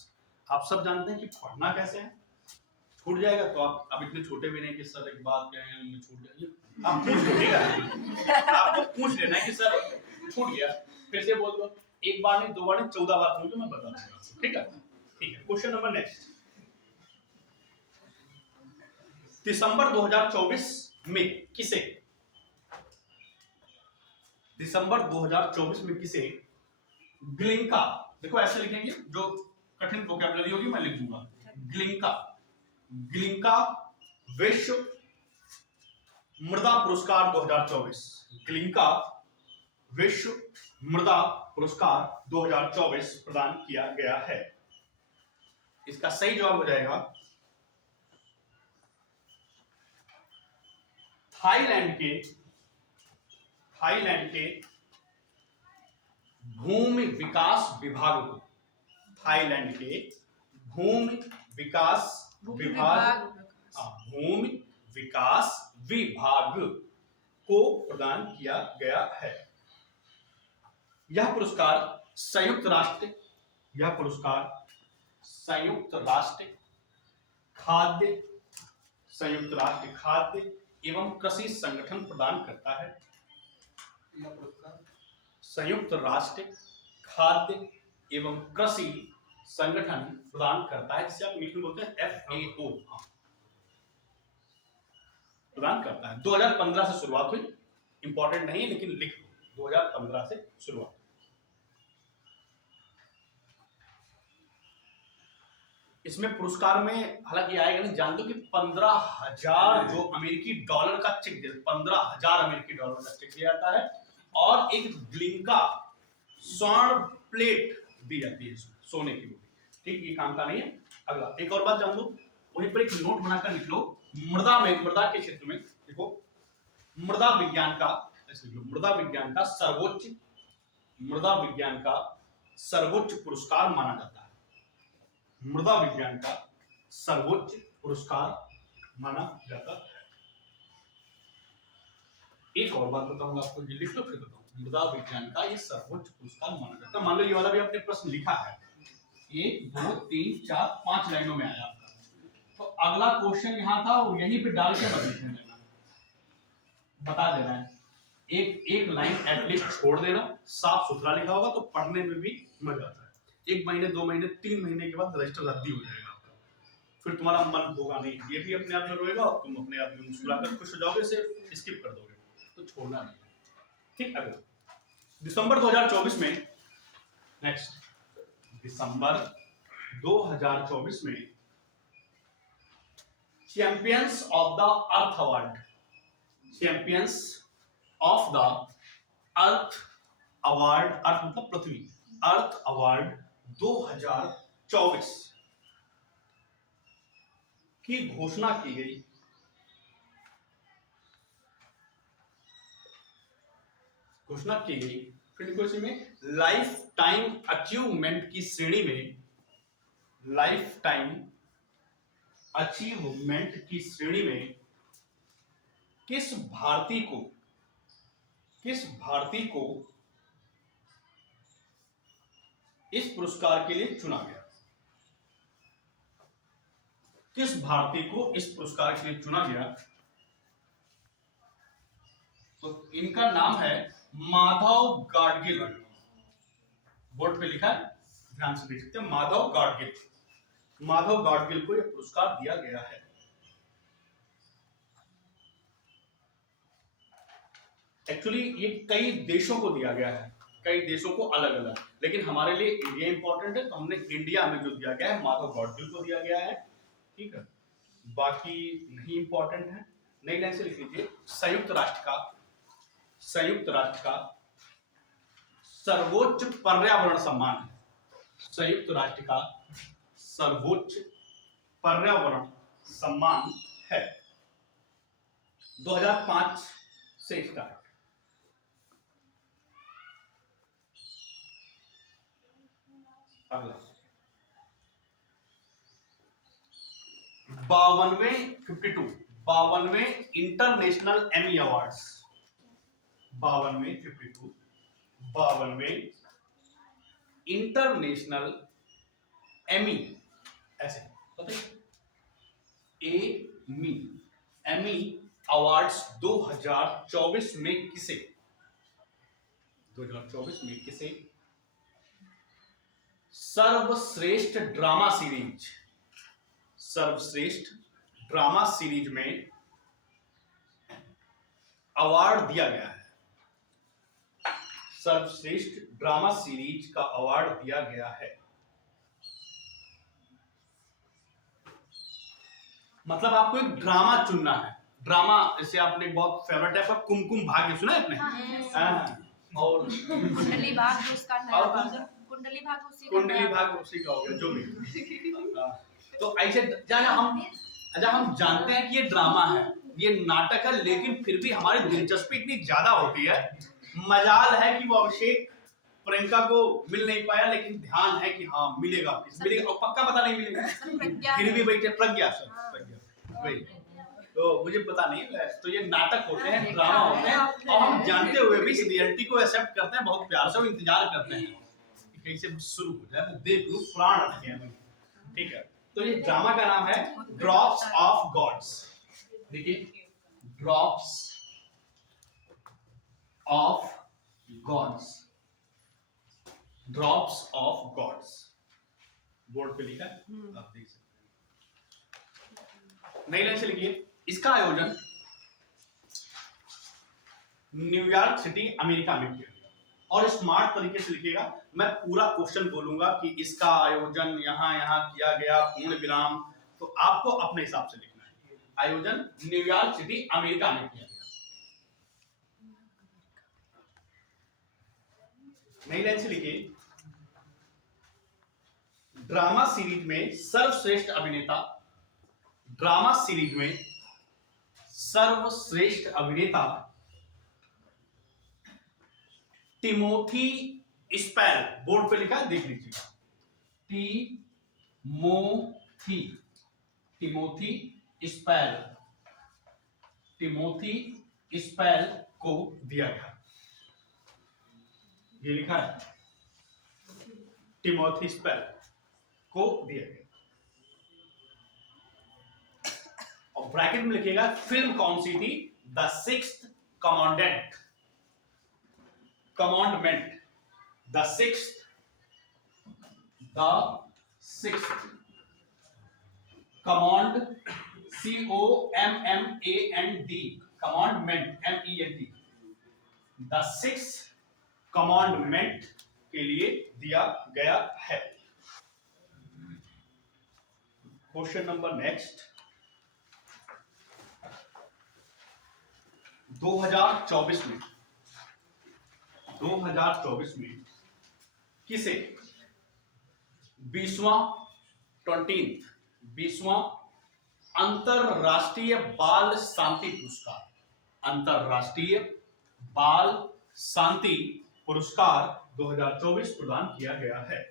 आप सब जानते हैं कि पढ़ना कैसे है, छूट जाएगा तो आप अब इतने छोटे भी नहीं कि सर एक बात कहें छूट जाएगी, आप पूछ लीजिएगा, आपको पूछ लेना है कि सर छूट गया, फिर से बोल दो, एक बार नहीं, 2 बार नहीं, 14 बार पूछ लो, मैं बता दूंगा, ठीक है। ठीक है, क्वेश्चन नंबर नेक्स्ट। दिसंबर 2024 में किसे, दिसंबर 2024 में किसे ग्लिंका, देखो ऐसे लिखेंगे, जो कठिन वोकैबुलरी होगी मैं लिख दूंगा, ग्लिंका विश्व मृदा पुरस्कार 2024, ग्लिंका विश्व मृदा पुरस्कार 2024 प्रदान किया गया है। इसका सही जवाब हो जाएगा थाईलैंड के थाईलैंड के भूमि विकास विभाग को, थाईलैंड के भूमि विकास विभाग, भूमि विकास विभाग को प्रदान किया गया है। यह पुरस्कार संयुक्त राष्ट्र खाद्य एवं कृषि संगठन प्रदान करता है। यह पुरस्कार संयुक्त राष्ट्र खाद्य एवं कृषि संगठन प्रदान करता है, जिसे आप इंग्लिश में बोलते हैं FAO, प्रदान करता है। 2015 से शुरुआत हुई, इंपॉर्टेंट नहीं है लेकिन लिख लो, 2015 से शुरुआत। इसमें पुरस्कार में हालांकि आएगा नहीं, जान दो कि 15,000 जो अमेरिकी डॉलर का चेक दिया, 15,000 अमेरिकी डॉलर का चेक दिया जाता है और एक ग्लिंका स्वर्ण प्लेट दी जाती है सोने की। ठीक, ये काम का नहीं है। अगला एक और बात जान दो, वहीं पर एक नोट बनाकर लिख लो, मृदा के क्षेत्र में देखो, मृदा विज्ञान का सर्वोच्च पुरस्कार माना जाता है। मृदा विज्ञान का सर्वोच्च पुरस्कार माना जाता है। एक और बात बताऊंगा आपको, ये लिख लो फिर बताऊं। मृदा विज्ञान का ये सर्वोच्च पुरस्कार माना जाता है। मान लो ये वाला भी आपने प्रश्न लिखा है, 1 2 3 4 5 लाइनों में आया आपका, तो अगला क्वेश्चन यहाँ था वो यहीं पे डाल के बता देना है। एक लाइन एटलीस्ट छोड़ देना, साफ सुथरा लिखा होगा तो पढ़ने में भी मजा आता है। 1 महीने 2 महीने 3 महीने के बाद रजिस्टर रद्दी हो जाएगा आपका, फिर तुम्हारा मन होगा नहीं, ये भी अपने आप में रोएगा और तुम अपने आप में मुस्कुराकर खुश हो जाओगे, सिर्फ स्किप कर दोगे, तो छोड़ना नहीं। ठीक, अगला दिसंबर 2024 में, नेक्स्ट दिसंबर 2024 में champions of the earth award, champions of the earth award, earth मतलब पृथ्वी, अर्थ अवार्ड 2024 की घोषणा की गई। फिर देखो इसमें लाइफ टाइम अचीवमेंट की श्रेणी में, लाइफ टाइम अचीवमेंट की श्रेणी में किस भारतीय को इस पुरस्कार के लिए चुना गया? किस भारतीय को इस पुरस्कार के लिए चुना गया? तो इनका नाम है माधव गाडगिल। बोर्ड पे लिखा है, ध्यान से देख सकते हैं, माधव गाडगिल को यह पुरस्कार दिया गया है। एक्चुअली ये कई देशों को दिया गया है, कई देशों को अलग अलग, लेकिन हमारे लिए इंडिया इंपॉर्टेंट है तो हमने इंडिया में जो दिया गया है माधव गाडगिल को दिया गया है। ठीक है, बाकी नहीं इंपॉर्टेंट है। नई लाइन से लिख लीजिए, संयुक्त राष्ट्र का सर्वोच्च पर्यावरण सम्मान, संयुक्त राष्ट्र का सर्वोच्च पर्यावरण सम्मान है। 2005 से स्टार्ट। अगला 52वें इंटरनेशनल एमी अवार्ड्स, 52वें इंटरनेशनल एमी, ऐसे एमी अवार्ड्स 2024 में किसे सर्वश्रेष्ठ ड्रामा सीरीज में अवार्ड दिया गया है? सर्वश्रेष्ठ ड्रामा सीरीज का अवार्ड दिया गया है। मतलब आपको एक ड्रामा चुनना है। ड्रामा जैसे आपने बहुत फेवरेट है, कुमकुम भाग्य सुना है आपने? और कुंडली भाग्य उसका कुंडली भाग्य उसी का हो गया, जो भी। तो ऐसे हम जानते हैं कि ये ड्रामा है, ये नाटक है, लेकिन फिर भी हमारी दिलचस्पी इतनी ज्यादा होती है मजाल है कि वो अभिषेक प्रियंका को मिल नहीं पाया, लेकिन ध्यान है कि हाँ मिलेगा, मिलेगा और पक्का पता नहीं मिलेगा, फिर भी बैठे प्रज्ञा सर वही। तो मुझे पता नहीं, तो ये नाटक होते हैं, ड्रामा होते हैं, और हम जानते हुए भी इस रियलिटी को एक्सेप्ट करते हैं, बहुत प्यार से इंतजार करते हैं कि कैसे शुरू हो जाए, देख लूं प्राण रखे हैं, ठीक है। तो ये ड्रामा का नाम है ड्रॉप्स ऑफ गॉड्स। देखिए, drops of gods, drops of gods board पे लिखा है, आप देख सकते हैं। नई लाइन से लिखिए, इसका आयोजन न्यूयॉर्क सिटी अमेरिका में किया गया, और स्मार्ट तरीके से लिखिएगा, मैं पूरा क्वेश्चन बोलूंगा कि इसका आयोजन यहां यहां किया गया, पूर्ण विराम, तो आपको अपने हिसाब से लिखना है। आयोजन न्यूयॉर्क सिटी अमेरिका में किया गया। नई लाइन से लिखिए, ड्रामा सीरीज में सर्वश्रेष्ठ अभिनेता, ड्रामा सीरीज में सर्वश्रेष्ठ अभिनेता टिमोथी स्पैल, बोर्ड पे लिखा है देख लीजिएगा, टिमोथी स्पैल, टिमोथी स्पैल को दिया गया, ये लिखा है टिमोथी स्पैल को दिया गया, और ब्रैकेट में लिखिएगा फिल्म कौन सी थी, the sixth commandant, commandment, the sixth command, COMMAND, commandment, MENT, the sixth commandment के लिए दिया गया है। क्वेश्चन नंबर नेक्स्ट, 2024 में किसे 20वां अंतरराष्ट्रीय बाल शांति पुरस्कार, अंतरराष्ट्रीय बाल शांति पुरस्कार 2024 प्रदान किया गया है।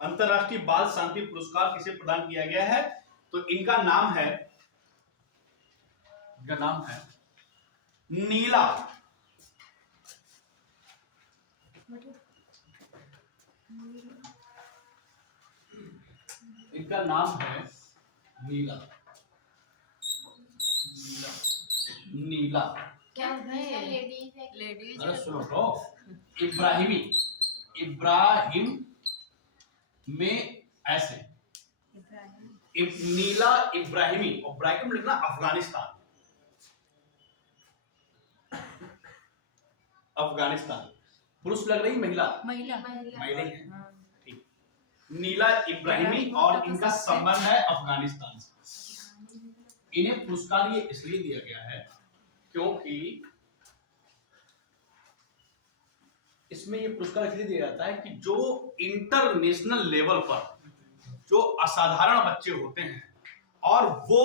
अंतरराष्ट्रीय बाल शांति पुरस्कार किसे प्रदान किया गया है, तो इनका नाम है नीला, इनका नाम है नीला, नीला क्या है? लेडीज अरे सुनो तो, इब्राहिम में ऐसे नीला इब्राहिमी, और ब्रैकेट में लिखना अफगानिस्तान, अफगानिस्तान, पुरुष लग रही महिला, महिला है, ठीक। नीला इब्राहिमी और इनका संबंध है अफगानिस्तान से। इन्हें पुरस्कार ये इसलिए दिया गया है क्योंकि इसमें ये पुरस्कार इसलिए दिया जाता है कि जो इंटरनेशनल लेवल पर जो असाधारण बच्चे होते हैं और वो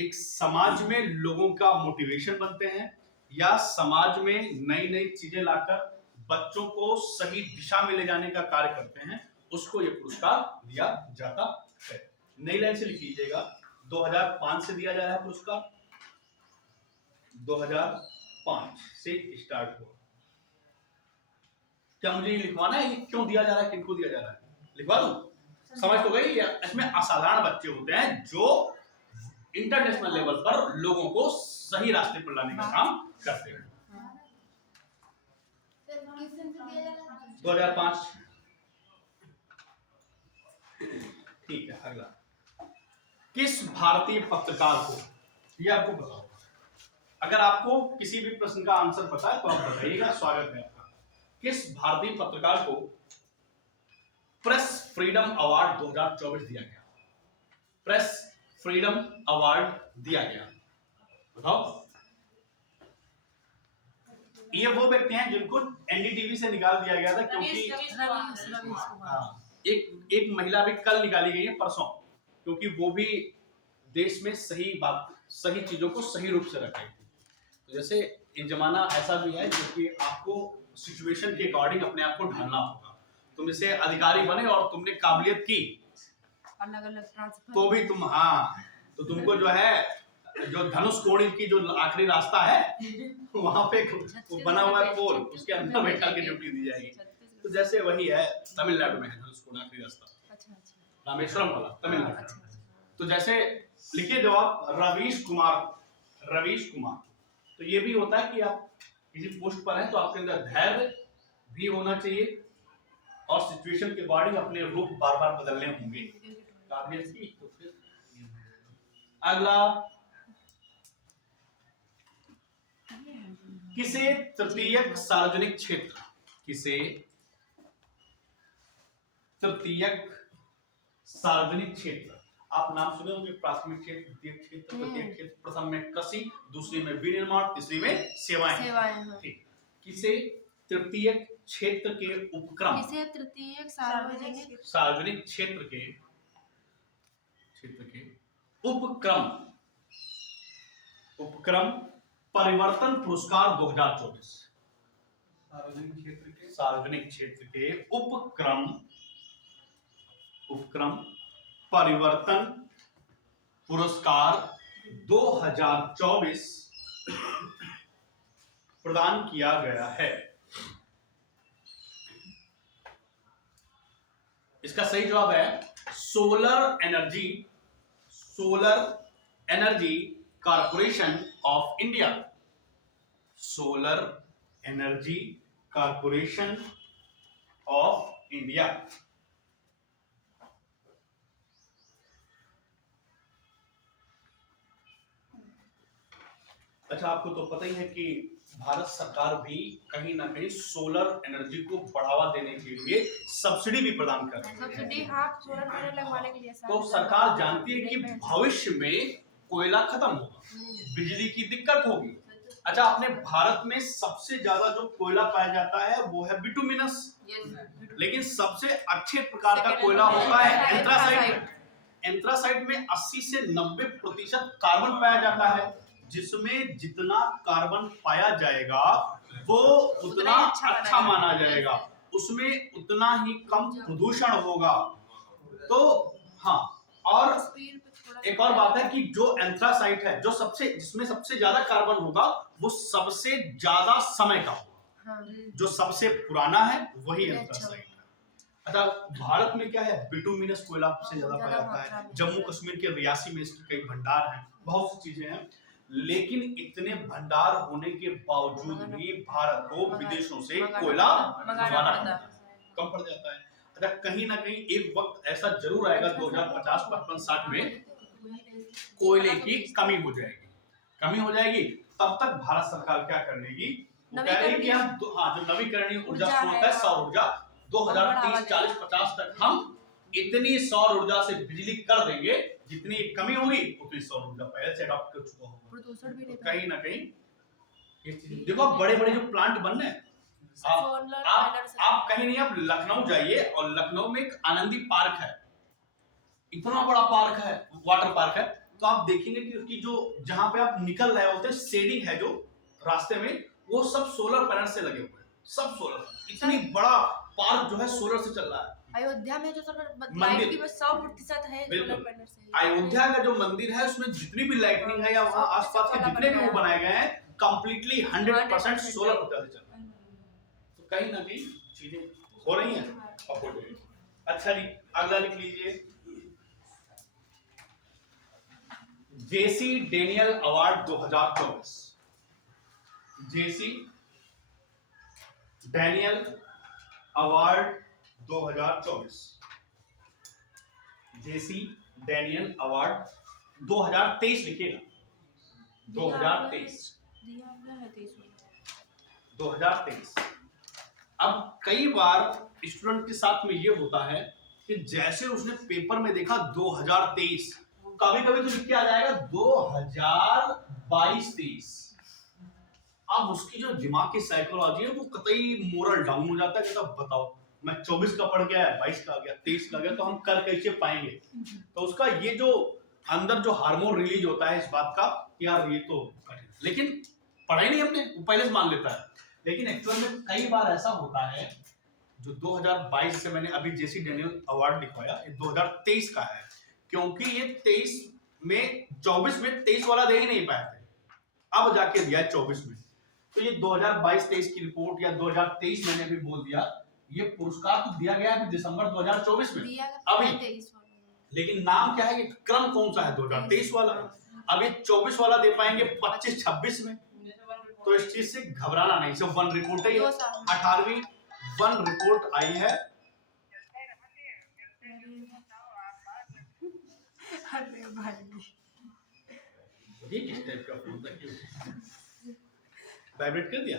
एक समाज में लोगों का मोटिवेशन बनते हैं या समाज में नई नई चीजें लाकर बच्चों को सही दिशा में ले जाने का कार्य करते हैं, उसको ये पुरस्कार दिया जाता है। नई लाइन से लिख लीजिएगा, 2005 से दिया जा रहा है पुरस्कार, 2005 से स्टार्ट हुआ। क्या मुझे ये लिखवाना है, ये क्यों दिया जा रहा है, किनको दिया जा रहा है, लिखवा दूं? समझ तो गई? इसमें असाधारण बच्चे होते हैं जो इंटरनेशनल लेवल पर लोगों को सही रास्ते पर लाने का काम करते हैं। 2005, ठीक है। अगला, किस भारतीय पत्रकार को, ये आपको बताओ, अगर आपको किसी भी प्रश्न का आंसर पता है तो आप बताइएगा, स्वागत है आपका। किस भारतीय पत्रकार को प्रेस फ्रीडम अवार्ड 2024 दिया गया, प्रेस फ्रीडम अवार्ड दिया गया, बताओ। ये वो व्यक्ति हैं जिनको एनडीटीवी से निकाल दिया गया था क्योंकि एक महिला भी कल निकाली गई है, परसों, क्योंकि वो भी देश में सही चीजों को सही रूप से रखें। तो जैसे एक जमाना ऐसा भी है जो कि आपको सिचुएशन के अकॉर्डिंग अपने आप को ढालना होगा। तुम जैसे अधिकारी बने और तुमने काबिलियत की अलग अलग ट्रांसफर तो भी तुम, हाँ, तो तुमको जो है जो धनुष कोड़ी की जो आखिरी रास्ता है वहां पे वो बना हुआ है पोल, उसके अंदर बैठा के ड्यूटी दी जाएगी। तो जैसे वही है तमिलनाडु में है धनुष कोड़ी आखिरी रास्ता, अच्छा अच्छा रामेश्वरम वाला तमिलनाडु। अच्छा तो जैसे लिखिए जवाब रवीश कुमार। तो ये भी होता है कि आप किसी पोस्ट पर हैं तो आपके अंदर धैर्य भी होना चाहिए और सिचुएशन के अकॉर्डिंग अपने रूप बार बार बदलने होंगे। काबिलियत की तो फिर अगला, किसे तृतीयक सार्वजनिक क्षेत्र, किसे तृतीयक सार्वजनिक क्षेत्र, आप नाम सुने होंगे, प्राथमिक क्षेत्र, द्वितीयक क्षेत्र, तृतीयक क्षेत्र। प्रथम में कृषि, दूसरी में विनिर्माण, तीसरी में सेवाएं। ठीक, किसे तृतीयक क्षेत्र के उपक्रम, किसे तृतीयक सार्वजनिक क्षेत्र के उपक्रम परिवर्तन पुरस्कार 2024, सार्वजनिक क्षेत्र के उपक्रम परिवर्तन पुरस्कार 2024 प्रदान किया गया है। इसका सही जवाब है solar energy corporation of India, solar energy corporation of India. अच्छा, आपको तो पता ही है कि भारत सरकार भी कहीं ना कहीं सोलर एनर्जी को बढ़ावा देने के लिए सब्सिडी भी प्रदान कर रही है। सब्सिडी, हाँ, सोलर पैनल लगवाने के लिए तो सरकार जानती है कि भविष्य में कोयला खत्म होगा, बिजली की दिक्कत होगी। अच्छा, अपने भारत में सबसे ज्यादा जो कोयला पाया जाता है वो है बिटुमिनस, लेकिन सबसे अच्छे प्रकार का कोयला होता है एंथ्रासाइट। एंथ्रासाइट में 80 से 90% कार्बन पाया जाता है, जिसमें जितना कार्बन पाया जाएगा वो उतना अच्छा माना जाएगा, उसमें उतना ही कम प्रदूषण होगा। तो हाँ, और एक और बात है कि जो एंथ्रासाइट है, जिसमें सबसे ज्यादा कार्बन होगा वो सबसे ज्यादा समय का होगा, जो सबसे पुराना है वही एंथ्रासाइट है। अच्छा, भारत में क्या है, बिटुमिनस कोयला सबसे ज्यादा पाया जाता है। जम्मू कश्मीर के रियासी में इसके कई भंडार हैं, बहुत सी चीजें हैं, लेकिन इतने भंडार होने के बावजूद भी भारत को विदेशों से कोयला मंगाना कम पड़ जाता है। अच्छा, कहीं ना कहीं एक वक्त ऐसा जरूर आएगा 2050, 55, 60 में कोयले की कमी हो जाएगी। तब तक भारत सरकार क्या कर लेगी, वो कह रही कि हम जो नवीकरणीय ऊर्जा स्रोत है सौर ऊर्जा, 2030, 40, 50 तक हम इतनी सौर ऊर्जा से बिजली कर देंगे, जितनी कमी होगी उतनी सौर ऊर्जा पहले से अडॉप्ट कर चुका होगा। प्रदूषण भी कहीं ना कहीं ये चीज देखो, बड़े बड़े जो प्लांट बन रहे हैं, आप कहीं नहीं, आप लखनऊ जाइए और लखनऊ में एक आनंदी पार्क है, इतना बड़ा पार्क है, वाटर पार्क है। तो आप देखेंगे कि उसकी जो जहां पे आप निकल रहे होते हैं, शेडिंग है जो रास्ते में, वो सब सोलर पैनल से लगे हुए हैं, सब सोलर। इतनी बड़ा पार्क जो है सोलर से चल रहा है। अयोध्या में जो लाइट की 100% है सोलर पैनल से। अयोध्या का जो मंदिर है उसमें जितनी भी लाइटनिंग है या वहां आसपास के जितने भी वो बनाए गए हैं, कंप्लीटली 100% सोलर ऊर्जा से चल रहा है। तो कहीं ना कहीं चीजें हो रही हैं। अच्छा जी, अगला लिख लीजिए, जेसी डेनियल अवार्ड 2024, जेसी डेनियल अवार्ड 2024, जेसी डेनियल अवार्ड 2023 लिखिएगा, 2023। अब कई बार स्टूडेंट के साथ में ये होता है कि जैसे उसने पेपर में देखा 2023, कभी कभी तो लिख के आ जाएगा 2022-23। अब उसकी जो दिमाग की साइकोलॉजी है वो कतई मोरल डाउन हो जाता है कि बताओ, मैं 24 का पढ़ के आया, 22 का आ गया, 23 का आ गया, तो हम कर कैसे पाएंगे। तो उसका ये जो अंदर जो हार्मोन रिलीज होता है इस बात का कि यार ये तो कठिन, लेकिन पढ़ा ही नहीं हमने, वो पहले से मान लेता है। लेकिन एक्चुअल में कई बार ऐसा होता है, जो 2022 से मैंने अभी जेसी डैनियल अवार्ड लिखवाया, ये 2023 का है, क्योंकि ये 23 में 24 में 23 वाला दे ही नहीं पाए थे, अब जाके दिया है 24 में। तो ये 2022-23 की रिपोर्ट या 2023 मैंने भी बोल दिया, ये पुरस्कार तो दिया गया है दिसंबर 2024 में अभी, लेकिन नाम क्या है, ये क्रम कौन सा है, 2023 वाला। अब ये 24 वाला दे पाएंगे 25-26 में, तो इस चीज से घबराना नहीं। सिर्फ वन रिपोर्ट है, 18वीं वन रिपोर्ट आई है। ये किस टाइप का फोन था, क्यों वाइब्रेट कर दिया?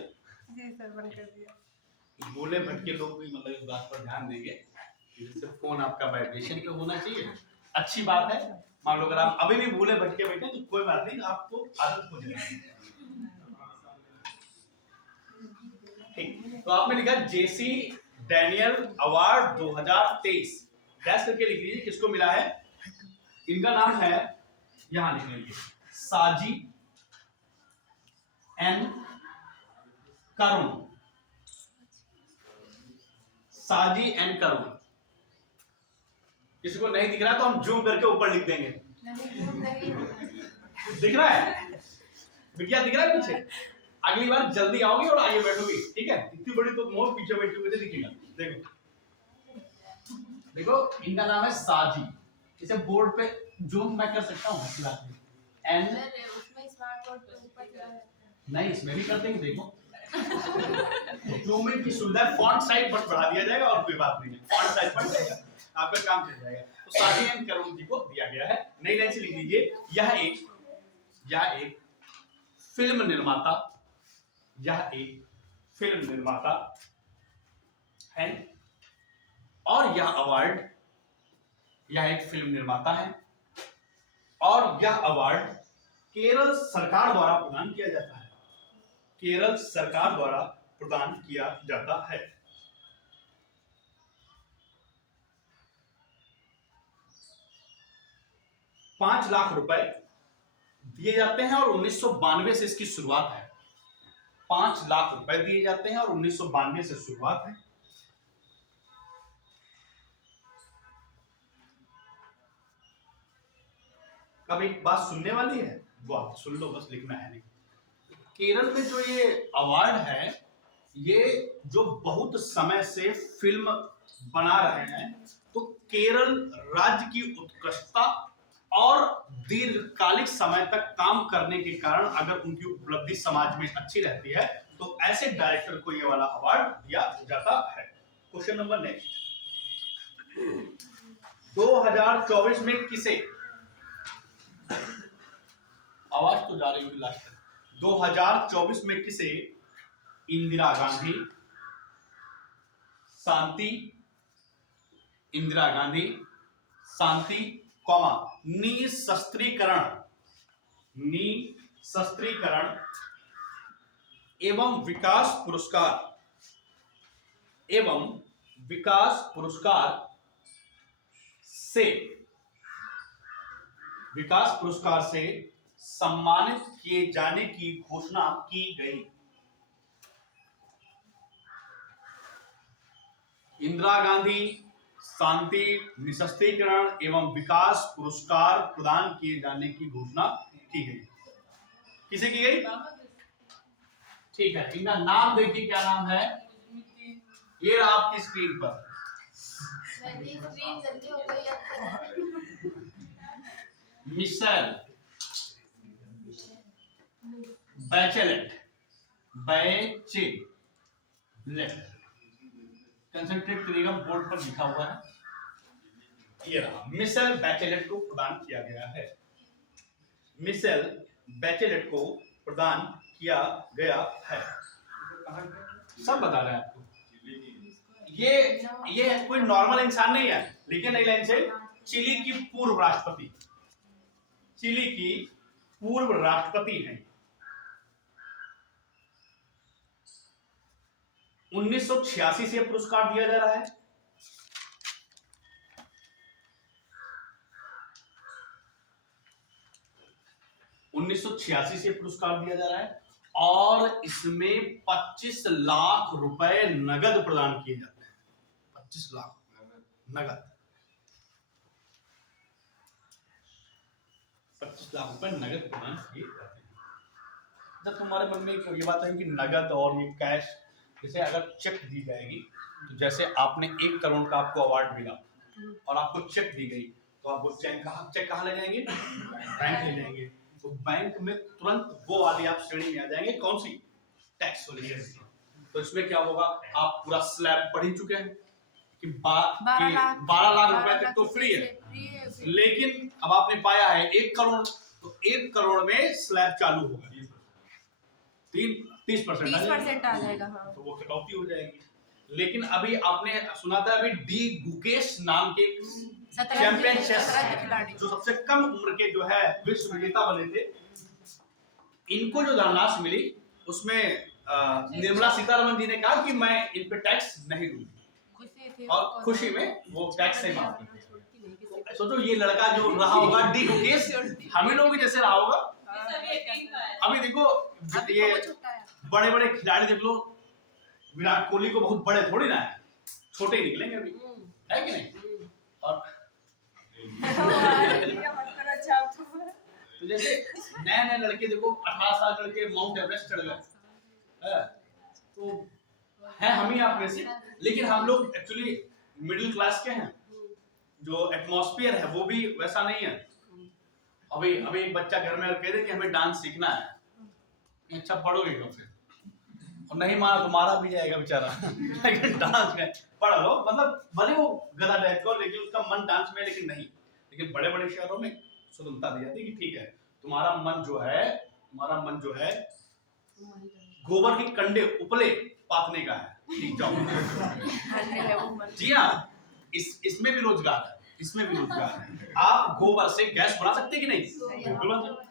जी सर, बंद कर दिया। बोले भटके लोग भी मतलब इस बात पर ध्यान देंगे कि जैसे फोन आपका वाइब्रेशन पे होना चाहिए, अच्छी बात है। मान लो अगर आप अभी भी भूले भटके बैठे तो कोई बात नहीं, आपको आदत हो जाएगी। ठीक, तो आपने लिखा जेसी डैनियल अवार्ड 2023, गैस करके लिख लीजिए किसको मिला है। इनका नाम है, यहां लिख लीजिए, साजी एन करुण, साजी एन करुण। किसी को नहीं दिख रहा तो हम जूम करके ऊपर लिख देंगे। दिख रहा है बिटिया, दिख रहा है पीछे? अगली बार जल्दी आओगी और आगे बैठोगी, ठीक है? इतनी बड़ी तो मोर पीछे बैठी हुई दिखेगा। देखो देखो, इनका नाम है साजी, इसे बोर्ड पे जूम मैं कर सकता हूँ एन, उसमें स्मार्ट बोर्ड पे ऊपर नहीं इसमें भी कर देंगे। देखो जूमिंग की सुविधा, फॉन्ट साइज बस बढ़ा दिया जाएगा और कोई बात नहीं है, फॉन्ट साइज बढ़ जाएगा, आपका काम चल जाएगा। तो साजी एन करुण जी को दिया गया है। नई लाइन से लिख लीजिए, यह एक फिल्म निर्माता, यह एक फिल्म निर्माता है, और यह अवार्ड, यह एक फिल्म निर्माता है, और यह अवार्ड केरल सरकार द्वारा प्रदान किया जाता है, केरल सरकार द्वारा प्रदान किया जाता है। ₹5 लाख दिए जाते हैं और 1992 से इसकी शुरुआत है। 5 लाख रुपए दिए जाते हैं और 1992 से शुरुआत है। अब एक बात सुनने वाली है, वो आप सुन लो, बस लिखना है नहीं। केरल में जो ये अवार्ड है, ये जो बहुत समय से फिल्म बना रहे हैं, तो केरल राज्य की उत्कृष्टता और दीर्घकालिक समय तक काम करने के कारण अगर उनकी उपलब्धि समाज में अच्छी रहती है तो ऐसे डायरेक्टर को ये वाला अवार्ड दिया जाता है। क्वेश्चन नंबर नेक्स्ट, 2024 में किसे, आवाज तो जा रही होगी लास्ट तक, 2024 में किसे इंदिरा गांधी शांति कौमा निशस्त्रीकरण एवं विकास पुरस्कार से सम्मानित किए जाने की घोषणा की गई। इंदिरा गांधी शांति निशस्त्रीकरण एवं विकास पुरस्कार प्रदान किए जाने की घोषणा की गई। किसे की गई? ठीक है, इनका नाम देखिए, क्या नाम है? ये रहा आपकी स्क्रीन पर, मिशेल बैचेलेट, कंसंट्रेट करिएगा, बोर्ड पर लिखा हुआ है, ये रहा, मिशेल बैचेलेट को प्रदान किया गया है। मिशेल बैचेलेट को प्रदान किया गया है। सब बता रहे हैं आपको। ये कोई नॉर्मल इंसान नहीं है, लेकिन नई लाइन से, चिली की पूर्व राष्ट्रपति हैं। 1986 से पुरस्कार दिया जा रहा है। 1986 से पुरस्कार दिया जा रहा है और इसमें 25 लाख रुपए नगद प्रदान किए जाते हैं। 25 लाख नगद, 25 लाख रुपए नगद प्रदान किए जाते हैं। जब तुम्हारे मन में ये बात है कि नगद और ये कैश, जैसे अगर चेक दी जाएगी तो जैसे आपने 1 करोड़ का आपको अवार्ड मिला और आपको चेक दी गई तो आप वो चेक कहाँ ले जाएंगे? बैंक ले जाएंगे। तो बैंक में तुरंत वो वाली आप श्रेणी में आ जाएंगे, कौन सी? टैक्स वाली। तो इसमें क्या होगा, आप पूरा स्लैब पढ़ ही चुके हैं कि 12 लाख रुपए तक तो फ्री है, लेकिन अब आपने पाया है 1 करोड़, तो 1 करोड़ में स्लैब चालू होगा 30% आ जाएगा। हाँ। तो वो कटौती हो जाएगी। लेकिन अभी आपने सुना था अभी डी गुकेश नाम के चैंपियन चेस जो सबसे कम उम्र के जो है विश्व विजेता बने थे, इनको जो धनराशि मिली उसमें निर्मला सीतारमण जी ने कहा कि मैं इन पे टैक्स नहीं दूंगी और खुशी में वो टैक्स से माफ कर दिया। सोचो ये लड़का जो रहा होगा डी गुकेश, हम ही लोग जैसे रहा होगा। अभी देखो ये बड़े बड़े खिलाड़ी देख लो, विराट कोहली को बहुत बड़े थोड़ी ना है, छोटे ही निकलेंगे अभी, है कि नहीं? और तो जैसे नए नए लड़के देखो 18 साल लड़के माउंट एवरेस्ट चढ़ गए, तो है हम ही आप में से, लेकिन हम लोग एक्चुअली मिडिल क्लास के हैं। जो एटमॉस्फेयर है वो भी वैसा नहीं है। अभी एक बच्चा घर में कह दे कि हमें डांस सीखना है, अच्छा पढ़ोगे क्यों फिर? और नहीं माना तो मारा भी जाएगा बेचारा। लेकिन डांस में पढ़ लो, मतलब भले वो गधा टाइप का, लेकिन उसका मन डांस में लेकिन नहीं। लेकिन बड़े बड़े शहरों में स्वतंत्रता दी जाती है कि ठीक है तुम्हारा मन जो है गोबर के कंडे उपले पातने का है, ठीक जाओ। जी हाँ, इसमें भी रोजगार है, इसमें भी रोजगार है। आप गोबर से गैस बना सकते कि नहीं? बिल्कुल बना सकते।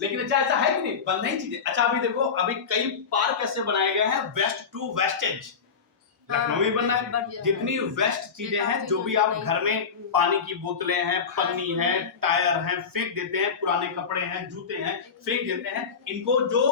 लेकिन अच्छा ऐसा है कि नहीं, बंद नहीं चीजें। अच्छा अभी देखो, अभी कई पार्क ऐसे बनाए गए हैं वेस्ट टू वेस्टेज, लखनऊ में बनना है। जितनी वेस्ट चीजें हैं, जो भी आप घर में पानी की बोतलें हैं, पन्नी है, टायर हैं, फेंक देते हैं, पुराने कपड़े हैं, जूते हैं, फेंक देते हैं, इनको जो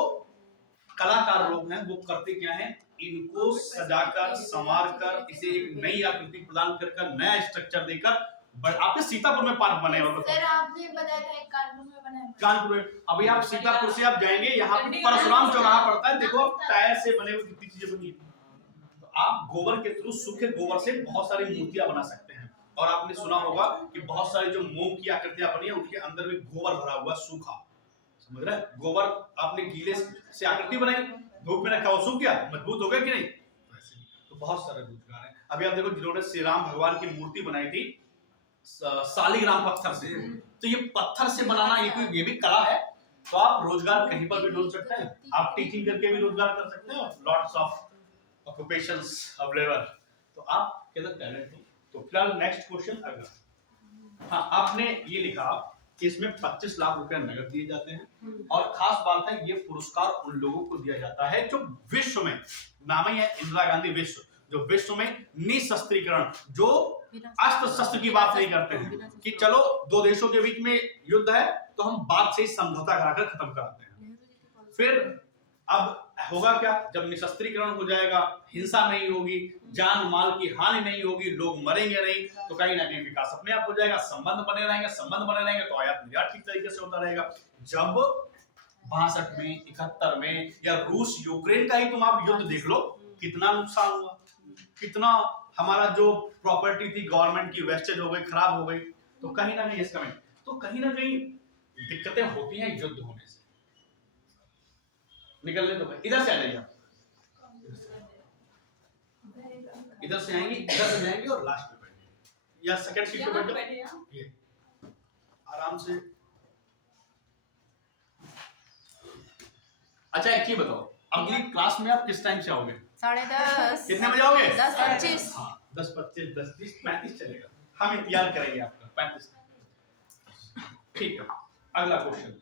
कलाकार लोग हैं वो करते क्या है, इनको सजाकर संवारकर इसे एक नई आकृति प्रदान कर नया स्ट्रक्चर देकर आपके सीतापुर में पार्क बने हो। सर आपने बताया था कानपुर में बना है। कानपुर में, अभी आप सीतापुर से आप जाएंगे, यहाँ पे परशुराम चौराहा पड़ता है, देखो टायर से बने हुए कितनी चीजें बनी। तो आप गोबर के थ्रू, सूखे गोबर से बहुत सारी मूर्तियां बना सकते हैं। और आपने सुना होगा कि बहुत सारी जो मोम की आकृतियां बनी है उनके अंदर में गोबर भरा हुआ सूखा, समझ रहे? गोबर आपने गीले से आकृति बनाई, धूप में रखा, वो सूख गया, मजबूत हो गया कि नहीं? तो बहुत सारे रोजगार है। अभी आप देखो जिन्होंने श्री राम भगवान की मूर्ति बनाई थी शालिग्राम पत्थर से, तो ये पत्थर से बनाना ये भी कला है। तो आप रोजगार कहीं पर भी ढूंढ सकते हैं, आप टीचिंग करके भी रोजगार कर सकते हैं, लॉट्स ऑफ ऑक्यूपेशंस अवेलेबल। तो आप के अंदर टैलेंट हो। तो फिलहाल नेक्स्ट क्वेश्चन अगला। हाँ, आपने ये लिखा कि इसमें 25 लाख रुपए नगद दिए जाते हैं, और खास बात है ये पुरस्कार उन लोगों को दिया जाता है जो विश्व में, नाम ही है इंदिरा गांधी विश्व, जो विश्व में निशस्त्रीकरण, जो अस्त्र शस्त्र की बात नहीं करते हैं कि चलो दो देशों के बीच में युद्ध है तो हम बात से समझौता कराकर खत्म कराते हैं। फिर अब होगा क्या, जब निशस्त्रीकरण हो जाएगा, हिंसा नहीं होगी, जान माल की हानि नहीं होगी, लोग मरेंगे नहीं, तो कहीं ना कहीं विकास अपने आप हो जाएगा, संबंध बने रहेंगे तो आयात निर्यात ठीक तरीके से होता रहेगा। जब 62 में, 71 में, या रूस यूक्रेन का ही तुम आप युद्ध देख लो, कितना नुकसान हुआ, कितना हमारा जो प्रॉपर्टी थी गवर्नमेंट की वेस्टेज हो गई, खराब हो गई। तो कहीं ना कहीं इसका तो कहीं ना कहीं दिक्कतें होती हैं युद्ध होने से। निकलने दो भाई, इधर से आ जाइए आप, इधर से आएंगे, इधर से जाएंगे और लास्ट में बैठेंगे या सेकंड सीट पे बैठो, ये आराम से। अच्छा एक चीज बताओ, अगली क्लास में आप किस टाइम से आओगे? 10:30। कितने बजे आओगे? 10:25। हाँ, 10:25, 10:30, 35 चलेगा, हम इंतजार करेंगे आपका 35। ठीक है, अगला क्वेश्चन।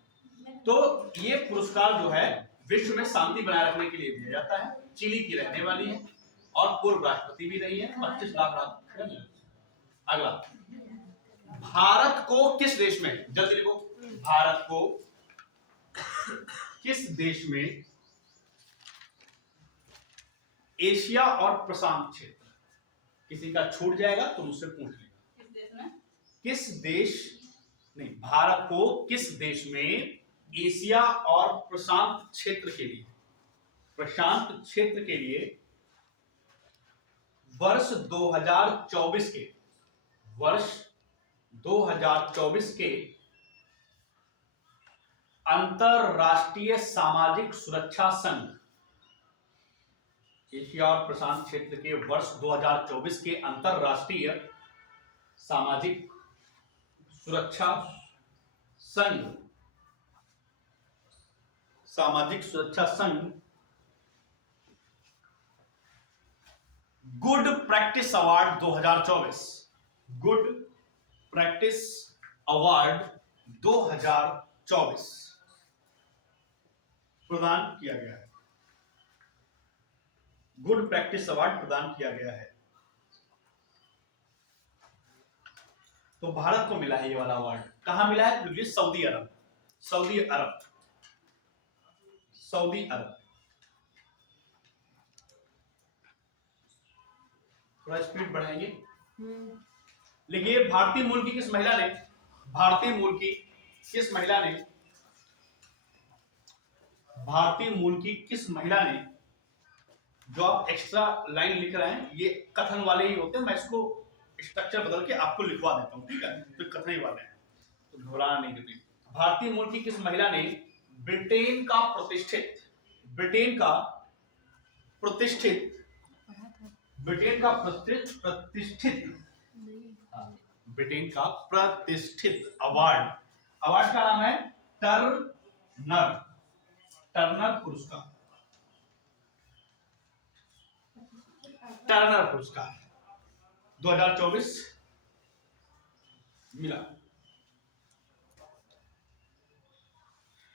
तो ये पुरस्कार जो है विश्व में शांति बनाए रखने के लिए दिया जाता है। चिली की रहने वाली है और पूर्व राष्ट्रपति भी रही है। 25 लाख अगला, भारत को किस देश में, जल्दी लिखो, भारत को किस देश में एशिया और प्रशांत क्षेत्र, किसी का छूट जाएगा तो मुझसे पूछ लेगा, किस देश नहीं, भारत को किस देश में एशिया और प्रशांत क्षेत्र के लिए, प्रशांत क्षेत्र के लिए वर्ष 2024 के, वर्ष 2024 के अंतरराष्ट्रीय सामाजिक सुरक्षा संघ, एशिया और प्रशांत क्षेत्र के वर्ष 2024 के अंतरराष्ट्रीय सामाजिक सुरक्षा संघ, सामाजिक सुरक्षा संघ good practice award 2024, good practice award 2024 प्रदान किया गया है, गुड प्रैक्टिस अवार्ड प्रदान किया गया है। तो भारत को मिला है ये वाला अवार्ड, कहां मिला है, तो सऊदी अरब, सऊदी अरब, सऊदी अरब। थोड़ा स्पीड बढ़ाएंगे। लिखिए, भारतीय मूल की किस महिला ने, भारतीय मूल की किस महिला ने, भारतीय मूल की किस महिला ने, जो आप एक्स्ट्रा लाइन लिख रहे हैं ये कथन वाले ही होते हैं, मैं इसको स्ट्रक्चर बदल के आपको लिखवा देता हूं, ठीक है, तो कथन ही वाले हैं तो घबराना नहीं करते। भारतीय मूल की किस महिला ने ब्रिटेन का प्रतिष्ठित, ब्रिटेन का प्रतिष्ठित, ब्रिटेन का प्रतिष्ठित, ब्रिटेन का प्रतिष्ठित अवार्ड, अवार्ड का नाम है टर्नर, टर्नर पुरस्कार, टर्नर पुरस्कार 2024 मिला।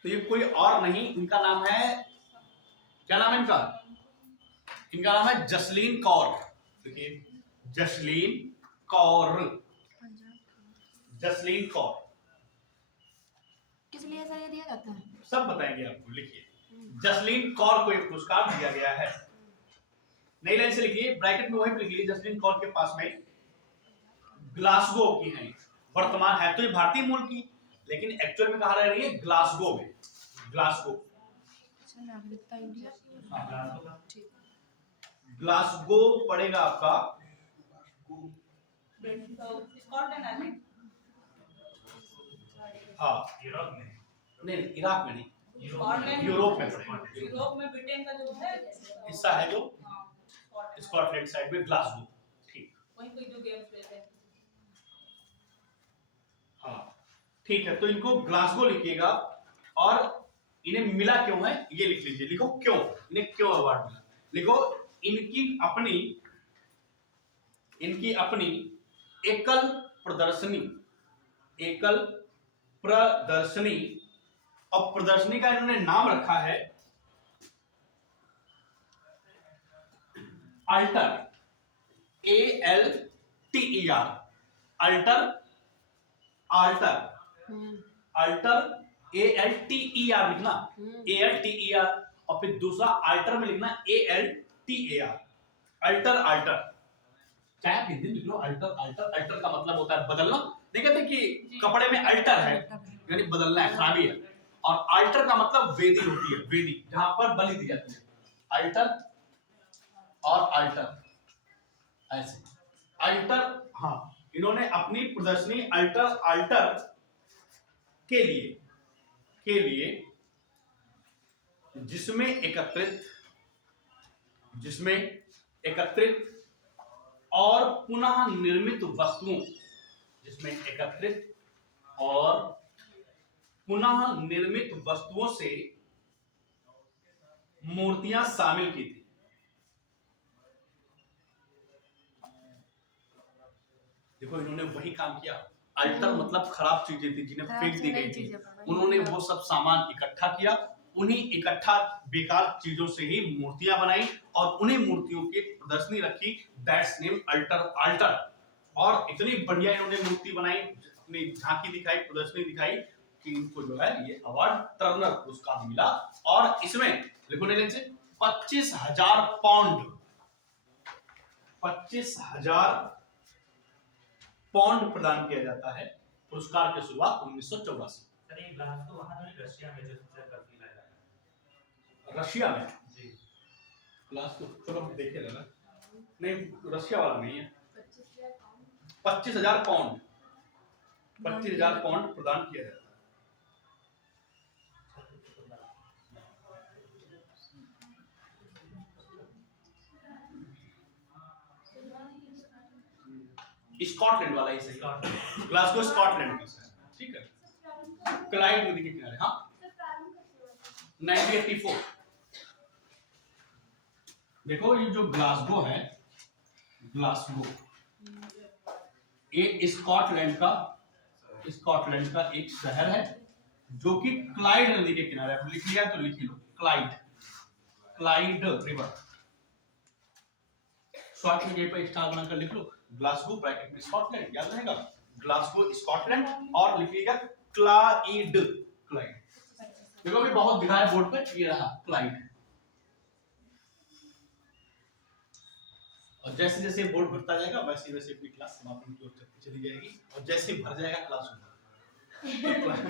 तो ये कोई और नहीं, इनका नाम है, क्या नाम है इनका, इनका नाम है जसलीन कौर। देखिए, जसलीन कौर, जसलीन कौर। किस लिए ऐसा ये दिया जाता है, सब बताएंगे आपको। लिखिए, जसलीन कौर को एक पुरस्कार दिया गया है। नई लाइन से लिखिए, ब्रैकेट में वही लिख लीजिए, जसलीन कौर के पास में ग्लासगो की है, वर्तमान है तो ये भारतीय मूल की, लेकिन एक्चुअल में कहा रह रही है ग्लासगो में, ग्लासगो, नागरिकता इंडिया, ग्लासगो पड़ेगा आपका हाँ, यूरोप में नहीं, इराक में नहीं, यूरोप में पड़ेगा, यूरोप में ब्रिटेन का जो है हिस्सा है जो स्कॉटलैंड साइड में ग्लासगो, ठीक, वहीं पे जो गेम्स रहते हैं। हाँ ठीक है, तो इनको ग्लासगो लिखिएगा, और इन्हें मिला क्यों है ये लिख लीजिए, लिखो क्यों, इन्हें क्यों अवार्ड मिला, लिखो इनकी अपनी, इनकी अपनी एकल प्रदर्शनी, एकल प्रदर्शनी, और प्रदर्शनी का इन्होंने नाम रखा है alter, ALTER, alter, alter, alter, ALTER लिखना, ALTER, और फिर दूसरा अल्टर में लिखना ALTAR, अल्टर, अल्टर, चाहे आप हिंदी लिख लो, अल्टर, अल्टर, अल्टर का मतलब होता है बदलना, नहीं कहते कि कपड़े में अल्टर है यानी बदलना है, खराबी है, और अल्टर का मतलब वेदी होती है, वेदी जहां पर बलि दी जाती है, अल्टर और अल्टर, ऐसे अल्टर। हाँ, इन्होंने अपनी प्रदर्शनी अल्टर, अल्टर के लिए जिसमें एकत्रित और पुनः निर्मित वस्तुओं, जिसमें एकत्रित और पुनः निर्मित वस्तुओं से मूर्तियां शामिल की थी। देखो, इन्होंने वही काम किया, अल्टर मतलब खराब चीजें थी जिन्हें फेंक दी गई थी, उन्होंने वो सब सामान इकट्ठा किया, उन्हीं इकट्ठा बेकार चीजों से ही मूर्तियां बनाई और उन्हीं मूर्तियों की प्रदर्शनी रखी, दैट्स नेम अल्टर, अल्टर, और इतनी बढ़िया इन्होंने मूर्ति बनाई, इतनी झांकी दिखाई, प्रदर्शनी दिखाई कि इनको जो है ये अवार्ड टर्नर पुरस्कार मिला। और इसमें लिखो ने 25,000 पाउंड, 25,000 पाउंड प्रदान किया जाता है। पुरस्कार की शुरुआत 1984। सर ये ग्लास तो वहां तो रशिया में जो सबसे बर्फीला है। रशिया में जी ग्लास तो चलो देखे लेना, नहीं रशिया वाला नहीं है। 25,000 पाउंड, 25,000 पाउंड प्रदान किया जाता है। स्कॉटलैंड वाला ही सही, ग्लासगो स्कॉटलैंड का है, ठीक है। क्लाइड नदी के किनारे, हाँ 1984। देखो ये जो ग्लासगो है, ग्लासगो ये स्कॉटलैंड का एक शहर है जो कि क्लाइड नदी के किनारे है। लिख लिया तो लिख लो क्लाइड रिवर। शॉर्ट में पर स्टार बनाकर लिख लो ग्लासगो ब्रैकेट में स्कॉटलैंड, याद रहेगा ग्लासगो स्कॉटलैंड, और लिखिएगा क्लाइड। देखो अभी बहुत दिखा है बोर्ड पे, ये रहा क्लाइड। और जैसे जैसे बोर्ड भरता जाएगा वैसे वैसे अपनी क्लास समापन की ओर चली जाएगी, और जैसे भर जाएगा क्लास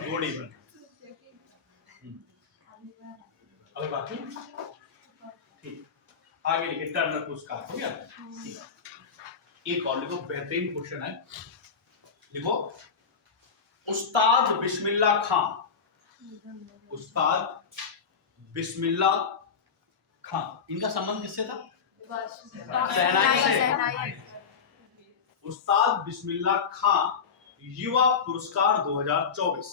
बोर्ड ही बन। अभी बाकी ठीक, आगे लिखे टर्नर पुरस्कार हो गया। एक और लिखो, बेहतरीन क्वेश्चन है, लिखो उस्ताद बिस्मिल्ला खान, उस्ताद बिस्मिल्ला खान, इनका संबंध किससे था? शहनाई से। उस्ताद बिस्मिल्ला खान युवा पुरस्कार 2024,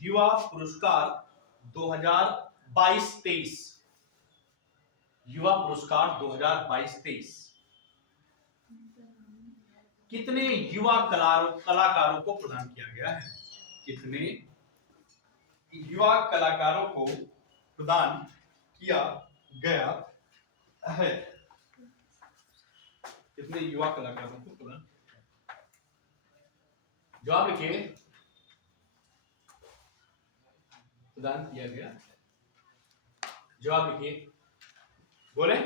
युवा पुरस्कार 2022-23, युवा पुरस्कार 2022-23 कितने युवा कलाकारों को प्रदान किया गया है? कितने युवा कलाकारों को प्रदान किया गया है? कितने युवा कलाकारों को प्रदान, जवाब लिखिए, प्रदान किया गया, जवाब लिखिए, बोले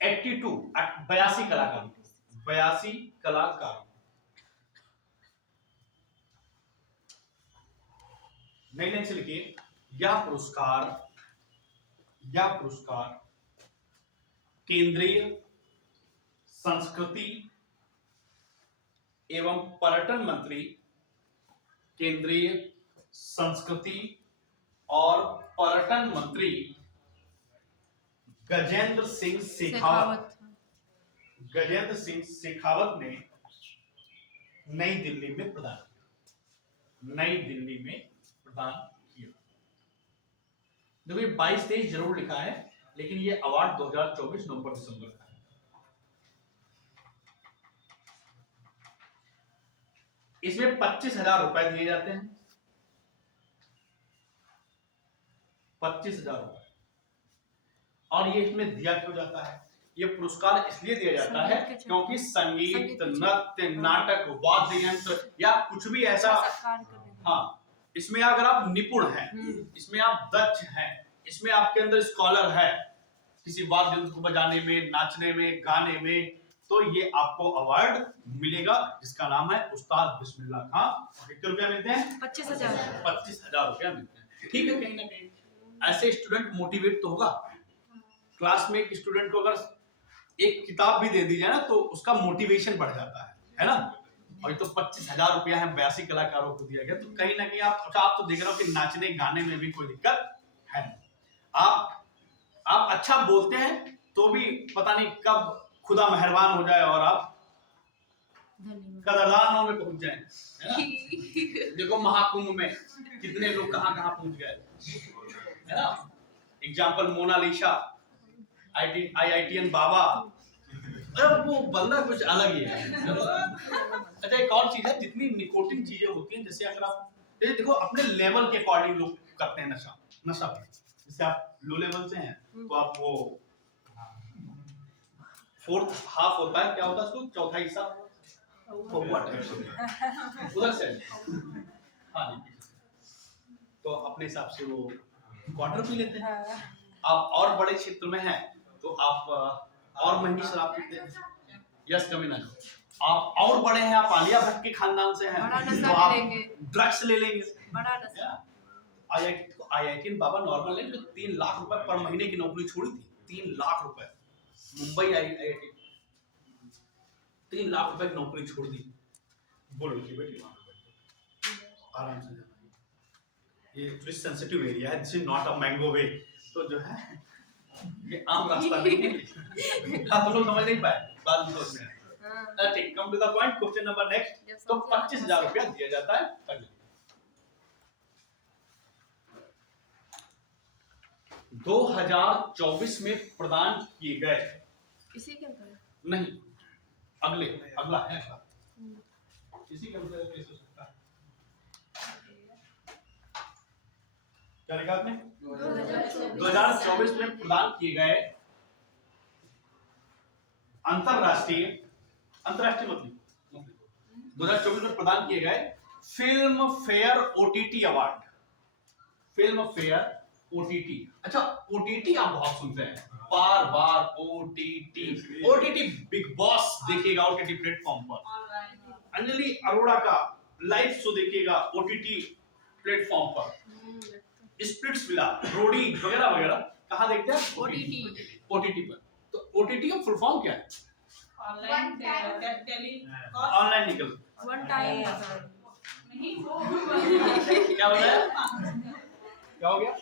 82 कलाकारों, 82 कलाकार। नई लाइन से लिखिए, यह पुरस्कार केंद्रीय संस्कृति एवं पर्यटन मंत्री, केंद्रीय संस्कृति और पर्यटन मंत्री गजेंद्र सिंह शेखावत ने नई दिल्ली में प्रदान किया। देखिए 22-23 जरूर लिखा है, लेकिन ये अवार्ड 2024 नवंबर-दिसंबर का है। इसमें 25,000 रुपए दिए जाते हैं, 25,000 रुपए। और ये इसमें दिया क्यों जाता है? ये पुरस्कार इसलिए दिया जाता है क्योंकि संगीत, नृत्य, नाटक, वाद्य यंत्र या कुछ भी ऐसा, हाँ इसमें अगर आप निपुण हैं, इसमें आप दक्ष हैं, इसमें आपके अंदर स्कॉलर है किसी वाद्य यंत्र को बजाने में, नाचने में, गाने में, तो ये आपको अवार्ड मिलेगा जिसका नाम है उस्ताद बिस्मिल्ला खान। कितने रुपया मिलते हैं? 25,000 रुपया मिलते हैं। ठीक है, कहीं ना कहीं ऐसे स्टूडेंट मोटिवेट तो होगा। क्लास में एक स्टूडेंट को अगर एक किताब भी दे दी जाए ना तो उसका मोटिवेशन बढ़ जाता है ना। और तो 25,000 रुपया है 82 कलाकारों को दिया गया, तो कहीं ना कहीं आप तो देख रहे हो कि नाचने गाने में भी कोई दिक्कत है नहीं। आप अच्छा बोलते हैं तो भी पता नहीं कब खुदा मेहरबान हो जाए और आप कदरदानों में पहुंच जाए, है ना। देखो महाकुंभ में कितने लोग कहां कहां पहुंच गए, है ना। एग्जाम्पल मोनालिसा, IITN बाबा, वो बंदा कुछ अलग ही है। अच्छा एक और चीज है, जितनी निकोटिन चीजें होती हैं, जैसे अगर आप देखो अपने लेवल के अकॉर्डिंग लोग करते हैं नशा। जैसे आप लो लेवल से हैं तो आप वो फोर्थ हाफ होता है, क्या होता है उसको, चौथा हिस्सा उधर से। हाँ जी, तो अपने हिसाब से वो क्वार्टर पी लेते हैं। आप और बड़े क्षेत्र में हैं तो आप और महंगी शराब पीते हैं। यस कमिंग, आप और बड़े हैं, आप आलिया भट्ट के खानदान से हैं बड़ा नशा तो आप करेंगे। ड्रग्स ले लेंगे। बड़ा नशा। IIT बाबा नॉर्मल नहीं, तो 3 लाख रुपए पर महीने की नौकरी छोड़ी थी। 3 लाख रुपए, मुंबई IIT 3 लाख रुपए की नौकरी छोड़ दी। बोलो कि बेटी वहां पे आराम से जाना, ये थोड़ी सेंसिटिव एरिया है, this is not a mango way, तो जो है ये आम रास्ता नहीं है। आप लोग समझ नहीं पाए बात में सोच में। ठीक, come to the point, question number next. तो 25,000 रुपया दिया जाता है अगले। 2024 में प्रदान किए गए, इसी के अंदर नहीं अगले, अगला है अगला, इसी के अंदर कैसे हो सकता है, क्या लिखा आपने? 2024 में प्रदान किए गए अंतरराष्ट्रीय मतलब 2024 में प्रदान किए गए film fair OTT award. Film fair OTT, अच्छा OTT आप बहुत सुनते हैं बार बार, OTT बिग बॉस देखिएगा OTT प्लेटफॉर्म पर, अंजलि अरोड़ा का लाइव शो देखिएगा OTT प्लेटफॉर्म पर, स्प्लिट्स विला, रोडी वगैरह वगैरह कहाँ देखते हैं? OTT पर। तो OTT का फुल फॉर्म क्या है? ऑनलाइन निकल, वन टाइम नहीं वो क्या होता है, क्या हो गया?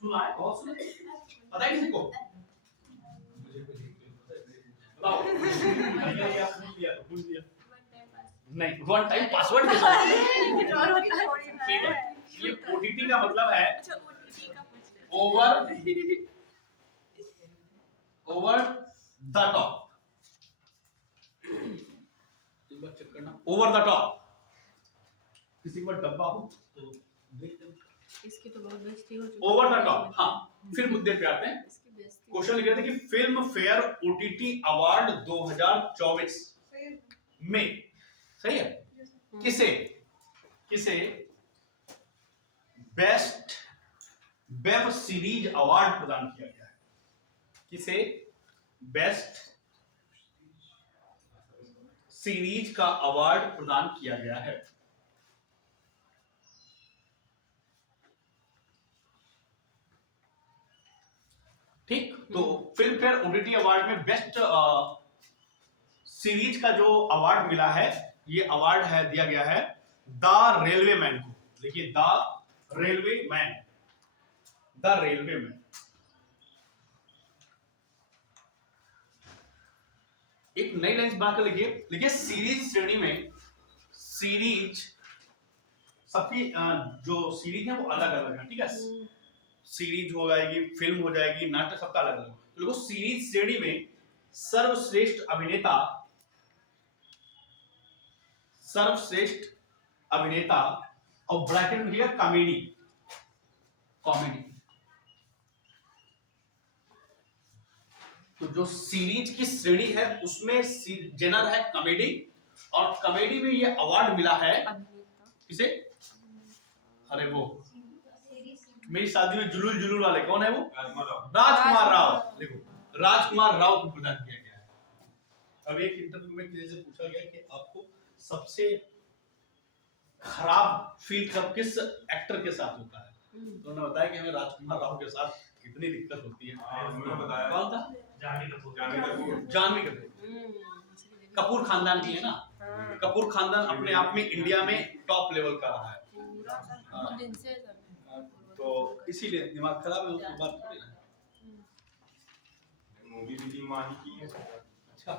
सुना है, बहुत सुना, पता है किसी को? बताओ। नहीं, वन टाइम पासवर्ड के साथ। ठीक है, ये OTT का मतलब है ओवर द टॉप, चेक करना, ओवर द टॉप। किसी के पास डब्बा हो तो देख लें। इसकी तो बहुत बेइज्जती हो चुकी है। ओवर द टॉप, हाँ। फिर मुद्दे पे आते हैं। इसकी बेइज्जती। क्वेश्चन लिख रहे थे कि फिल्म फेयर OTT अवार्ड 2024 में, सही है, किसे बेस्ट वेब सीरीज अवार्ड प्रदान किया गया है? किसे बेस्ट सीरीज का अवार्ड प्रदान किया गया है? ठीक, तो फिल्म फेयर OTT अवार्ड में बेस्ट सीरीज का जो अवार्ड मिला है, ये अवार्ड है दिया गया है द रेलवे मैन को। देखिए, the railway man, the railway man. एक नई लाइन बना कर लिखिए सीरीज श्रेणी में, सीरीज सबकी जो सीरीज है वो अलग अलग है, ठीक है, सीरीज हो जाएगी, फिल्म हो जाएगी, नाटक, सबका अलग अलग। तो देखो, सीरीज श्रेणी में सर्वश्रेष्ठ अभिनेता और ब्रैकेट में लिखिएगा कॉमेडी। तो जो सीरीज की श्रेणी है उसमें जेनर है कॉमेडी, और कॉमेडी में ये अवार्ड मिला है किसे? अरे वो मेरी शादी में जुलूल जुलूल वाले कौन है वो? राजकुमार राव। देखो, राजकुमार राव को प्रदान किया गया है। अब एक इंटरव्यू में किसी से पूछा गया कि आपको सबसे खराब फील कब किस एक्टर के साथ होता है, तो उन्होंने बताया कि हमें राजकुमार राव के साथ इतनी दिक्कत होती है। कौन था? जानवी कपूर। कपूर खानदान की है ना, कपूर खानदान अपने आप में इंडिया में टॉप लेवल का रहा है, तो इसीलिए दिमाग खराब है, उसको बात थोड़ी ना। मूवी भी टीम वहाँ की है। अच्छा,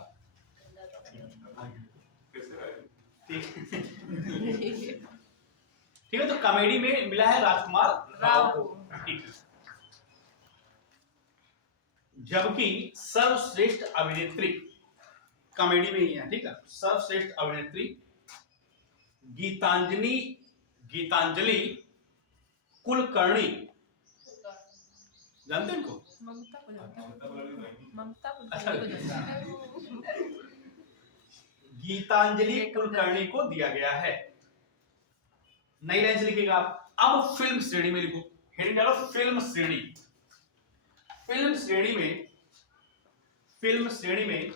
ठीक है, तो कॉमेडी में मिला है राजकुमार राव को। ठीक है, जबकि सर्वश्रेष्ठ अभिनेत्री कॉमेडी में ही है, ठीक है, सर्वश्रेष्ठ अभिनेत्री गीतांजलि कुलकर्णी जानते हैं इनको? ममता को जानता हूँ। अच्छा, ममता कुलकर्णी को जानता हूँ। गीतांजलि कुलकर्णी को दिया गया है। नई लाइन से लिखिएगा आप। अब फिल्म श्रेणी में लिखो, हेडिंग डालो फिल्म श्रेणी। फिल्म श्रेणी में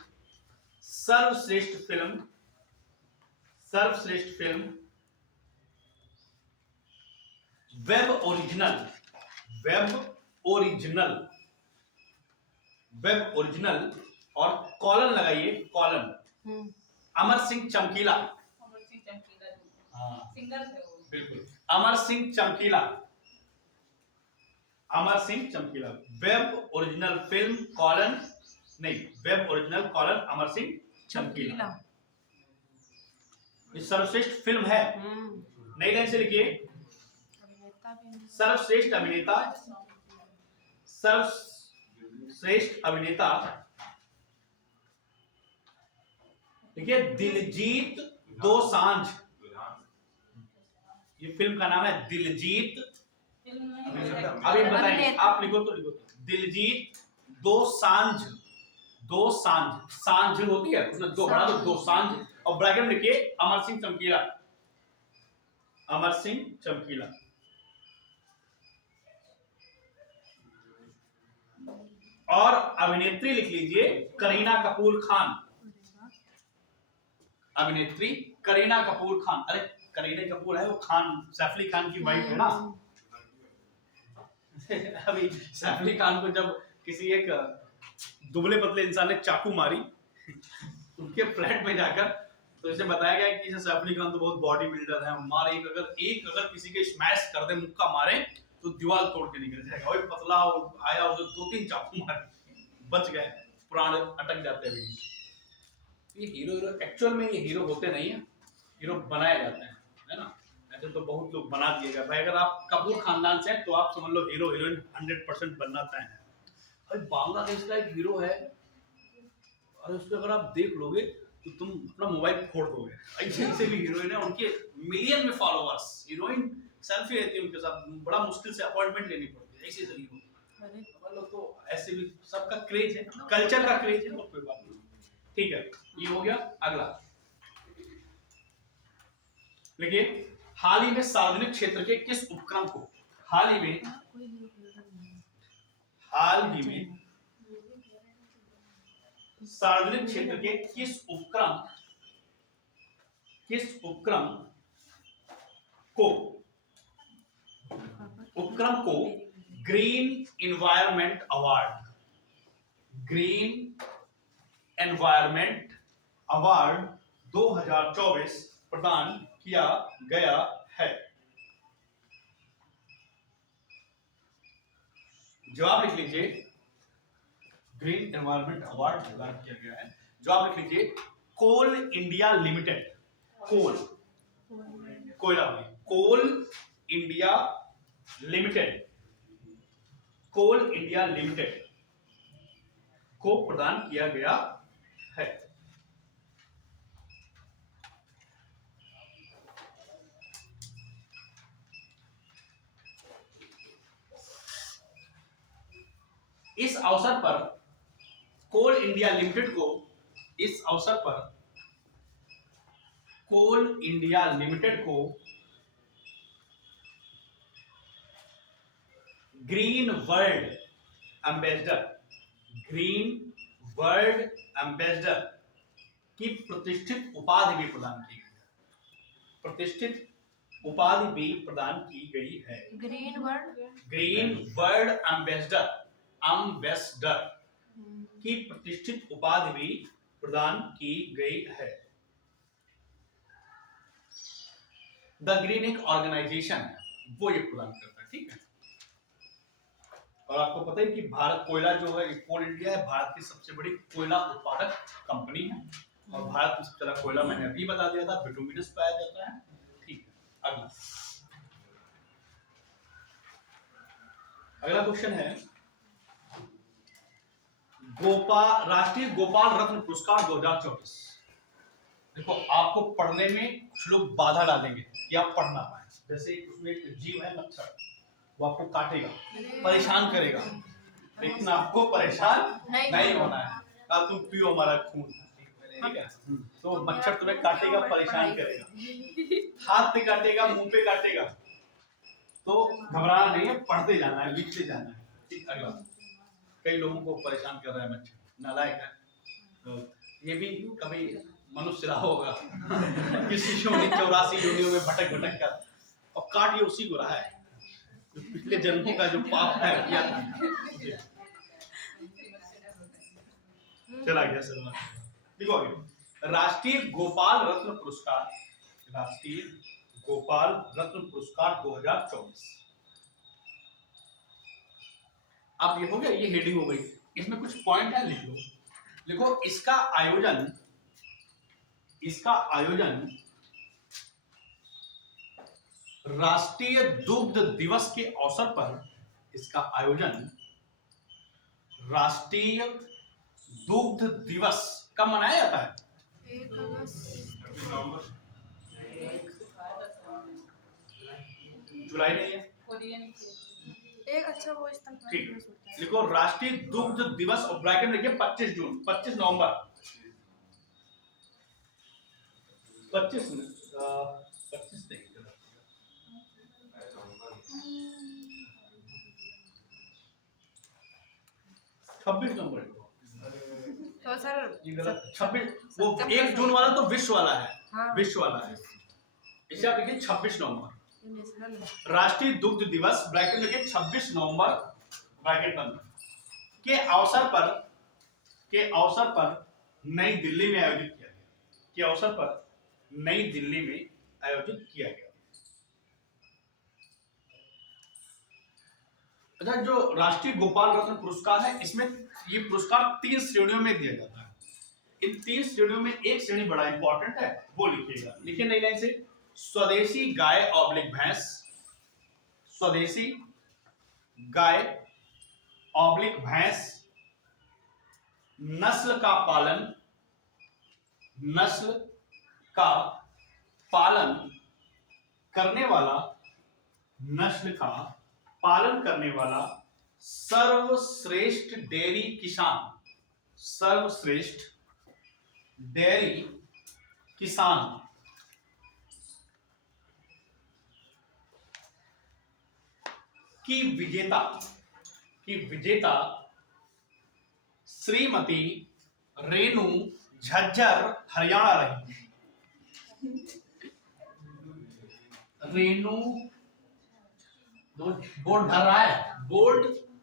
सर्वश्रेष्ठ फिल्म वेब ओरिजिनल और कॉलन लगाइए, कॉलन अमर सिंह चमकीला। अमर सिंह चमकीला जो हाँ सिंगर थे वो। बिल्कुल, अमर सिंह चमकीला वेब ओरिजिनल फिल्म कॉलन नहीं, web original colon Amar Singh चमकीला। ये सर्वश्रेष्ठ फिल्म है। नई लाइन से लिखिए, अभिनेता भी सर्वश्रेष्ठ अभिनेता देखिए दिलजीत दोसांझ। ये फिल्म का नाम है दिलजीत। फिल्म में अभी बताएंगे, आप लिखो तो दिलजीत दोसांझ, सांझ होती है उसमें दो बड़ा, तो दोसांझ, और ब्रैकेट में लिखिए अमर सिंह चमकीला। और अभिनेत्री लिख लीजिए करीना कपूर खान। अभिनेत्री करीना कपूर खान। अरे करीना कपूर है वो खान, सैफ अली खान की वाइफ है ना। अभी सैफ अली खान को जब किसी एक दुबले पतले इंसान ने चाकू मारी उनके फ्लैट में जाकर, तो इसे बताया गया कि सैफ अली खान तो बहुत बॉडी बिल्डर है, मारे एक अगर किसी के स्मैश कर दे, मुक्का मारे तो दीवार तोड़ के निकल जाएगा। वही पतला आया, उसे 2-3 चाकू मारे, बच गए, प्राण अटक जाते हैं। ये हीरो एक्चुअल में ये हीरो होते नहीं है, हीरो बनाए जाते हैं, है ना। ऐसे तो बहुत लोग बना दिए गए भाई। अगर आप कपूर खानदान से हैं तो आप समझ लो हीरो हीरोइन 100% बनना तय है। अरे बांग्लादेश का एक हीरो है, और उसको अगर आप देख लोगे तो तुम अपना मोबाइल फोड़ दोगे। ऐसे भी हीरोइन है, उनके मिलियन में फॉलोअर्स। हीरोइन सेल्फी लेती है उनके साथ, बड़ा मुश्किल से अपॉइंटमेंट लेनी पड़ती है। ऐसे हीरो मतलब तो ऐसे भी सबका क्रेज है, कल्चर का क्रेज है, और कोई बात नहीं। ठीक है, ये हो गया। अगला देखिए, हाल ही में सार्वजनिक क्षेत्र के किस उपक्रम को हाल ही में सार्वजनिक क्षेत्र के किस उपक्रम को ग्रीन एनवायरनमेंट अवार्ड 2024 प्रदान किया गया है। जवाब लिख लीजिए, ग्रीन एनवायरनमेंट अवार्ड प्रदान किया गया है। जवाब लिख लीजिए, कोल इंडिया लिमिटेड। कोयला कोल इंडिया लिमिटेड को प्रदान किया गया है। इस अवसर पर कोल इंडिया लिमिटेड को ग्रीन वर्ल्ड एम्बेसडर की प्रतिष्ठित उपाधि भी प्रदान की गई है। ग्रीन वर्ल्ड एम्बेसडर की प्रतिष्ठित उपाधि भी प्रदान की गई है। द ग्रीन एक ऑर्गेनाइजेशन है, वो ये प्रदान करता है। ठीक है, और आपको पता है कि भारत कोयला जो है, कोल इंडिया है, भारत की सबसे बड़ी कोयला उत्पादक कंपनी है, और भारत में सबसे ज्यादा कोयला मैंने अभी बता दिया था, बिटुमिनस पाया जाता है। ठीक है, अगला क्वेश्चन है, राष्ट्रीय गोपाल रत्न पुरस्कार 2024। देखो, आपको पढ़ने में कुछ लोग बाधा डालेंगे कि आप पढ़ ना पाए। जैसे उसमें एक जीव है मच्छर, वो आपको काटेगा, परेशान करेगा, लेकिन आपको परेशान नहीं नहीं होना है। तुम पियो हमारा खून, ठीक है। तो मच्छर तुम्हें काटेगा, परेशान करेगा, हाथ पे काटेगा, मुंह पे काटेगा, तो घबराना नहीं है, पढ़ते जाना है, लिखते जाना है। ठीक, अगला। कई लोगों को परेशान कर रहा है मच्छर, नालायक है। तो ये भी कभी मनुष्य रहा होगा किसी योनि 84 योनियों में भटक भटक कर, और काट ये उसी को रहा है जो पिछले जन्मों का जो पाप है किया था। चला गया सर। देखो आगे, राष्ट्रीय गोपाल रत्न पुरस्कार, राष्ट्रीय गोपाल रत्न पुरस्कार 2024। अब ये हो गया, ये हेडिंग हो गई। इसमें कुछ पॉइंट है, लिख लो। देखो, इसका आयोजन राष्ट्रीय दुग्ध दिवस के अवसर पर, इसका आयोजन राष्ट्रीय दुग्ध दिवस कब मनाया जाता है? 1 अगस्त, जुलाई नहीं है, कोरियन एक अच्छा वो इस तरह ठीक। में सोचता है। देखो, राष्ट्रीय दुग्ध दिवस और ब्रैकेट में लिखिए 25 जून, 25 नवंबर, 25 नहीं, 26 नवंबर। तो सर ये गलत, 26 वो 1 जून वाला तो विश्व वाला है, हाँ। विश्व वाला है। इसे आप लिखिए 26 नवंबर, ये नेशनल है। राष्ट्रीय दुग्ध दिवस ब्रैकेट में लिखिए 26 नवंबर ब्रैकेट बंद के अवसर पर नई दिल्ली में आयोजित किया गया, के अवसर पर नई दिल्ली में आयोजित किया गया। अच्छा, जो राष्ट्रीय गोपाल रत्न पुरस्कार है, इसमें ये पुरस्कार 3 श्रेणियों में दिया जाता है। इन 3 श्रेणियों में एक श्रेणी बड़ा इंपॉर्टेंट है, वो लिखिएगा, लिखिए नई लाइन से। स्वदेशी गाय ऑब्लिक भैंस, स्वदेशी गाय ऑब्लिक भैंस नस्ल का पालन करने वाला सर्वश्रेष्ठ डेयरी किसान की विजेता श्रीमती रेणु झज्जर हरियाणा रही। रेणु बोर्ड भर रहा है, बोर्ड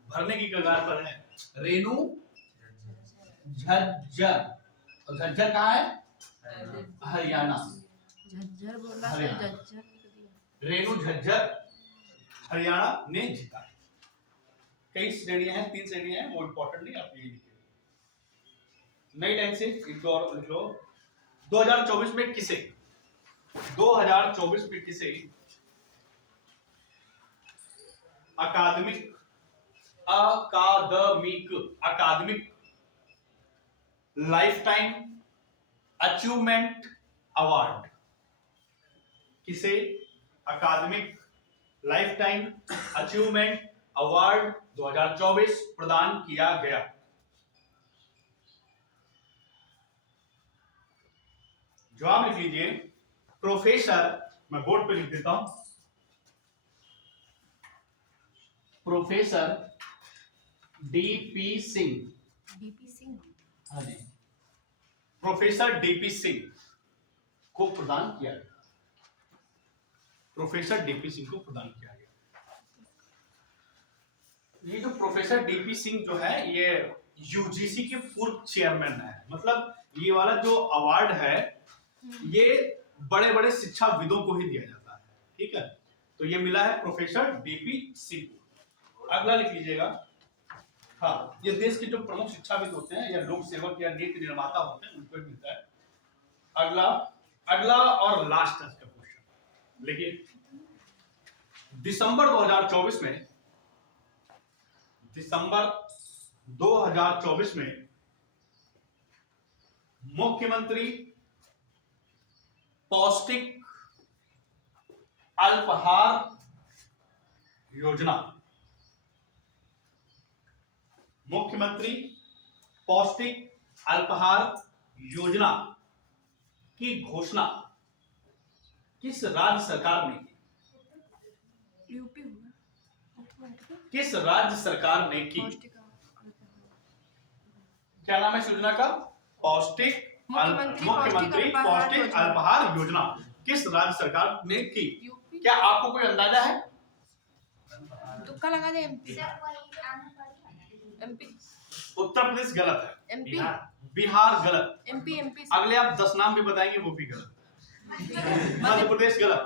भरने की कगार पर है। रेणु झज्जर, और झज्जर कहाँ है? हरियाणा। झज्जर बोला, हरियाणा। झज्जर रेणु झज्जर हरियाणा ने जीता। कई श्रेणियां हैं, 3 श्रेणियां हैं, वो इंपॉर्टेंट नहीं, आप ये लिखिए नई लाइन से। एक और लिख लो, 2024 में किसे अकादमिक लाइफ टाइम अचीवमेंट अवार्ड, किसे अकादमिक लाइफ टाइम अचीवमेंट अवार्ड 2024 प्रदान किया गया? जवाब लिख लीजिए। प्रोफेसर, मैं बोर्ड पे लिख देता हूं, professor DP Singh. DP Singh, हाँ जी, प्रोफेसर डीपी सिंह को प्रदान किया गया। प्रोफेसर डीपी सिंह को प्रदान किया गया। ये जो प्रोफेसर डीपी सिंह जो है, ये यूजीसी के पूर्व चेयरमैन है। मतलब ये वाला जो अवार्ड है, ये बड़े बड़े शिक्षाविदों को ही दिया जाता है, ठीक है। तो ये मिला है प्रोफेसर डीपी सिंह को। अगला लिख लीजिएगा। हाँ, ये देश के जो प्रमुख शिक्षाविद होते हैं या लोक सेवक या नीति निर्माता होते हैं, उनको मिलता है। अगला और लास्ट का क्वेश्चन, लेकिन दिसंबर 2024 में मुख्यमंत्री पौष्टिक अल्पाहार योजना मुख्यमंत्री पौष्टिक अल्पाहार योजना की घोषणा किस राज्य सरकार ने की? यूपी होगा। किस राज्य सरकार ने की? पौष्टिक क्या नाम है इस योजना का? पौष्टिक मुख्यमंत्री पौष्टिक अल्पाहार योजना किस राज्य सरकार ने की? यूपी। क्या आपको कोई अंदाजा है? तुक्का लगा दे। एमपी। एमपी। उत्तर प्रदेश गलत है, एमपी। बिहार गलत, एमपी। एमपी। अगले आप 10 नाम भी बताएंगे वो भी गलत, मध्य प्रदेश गलत,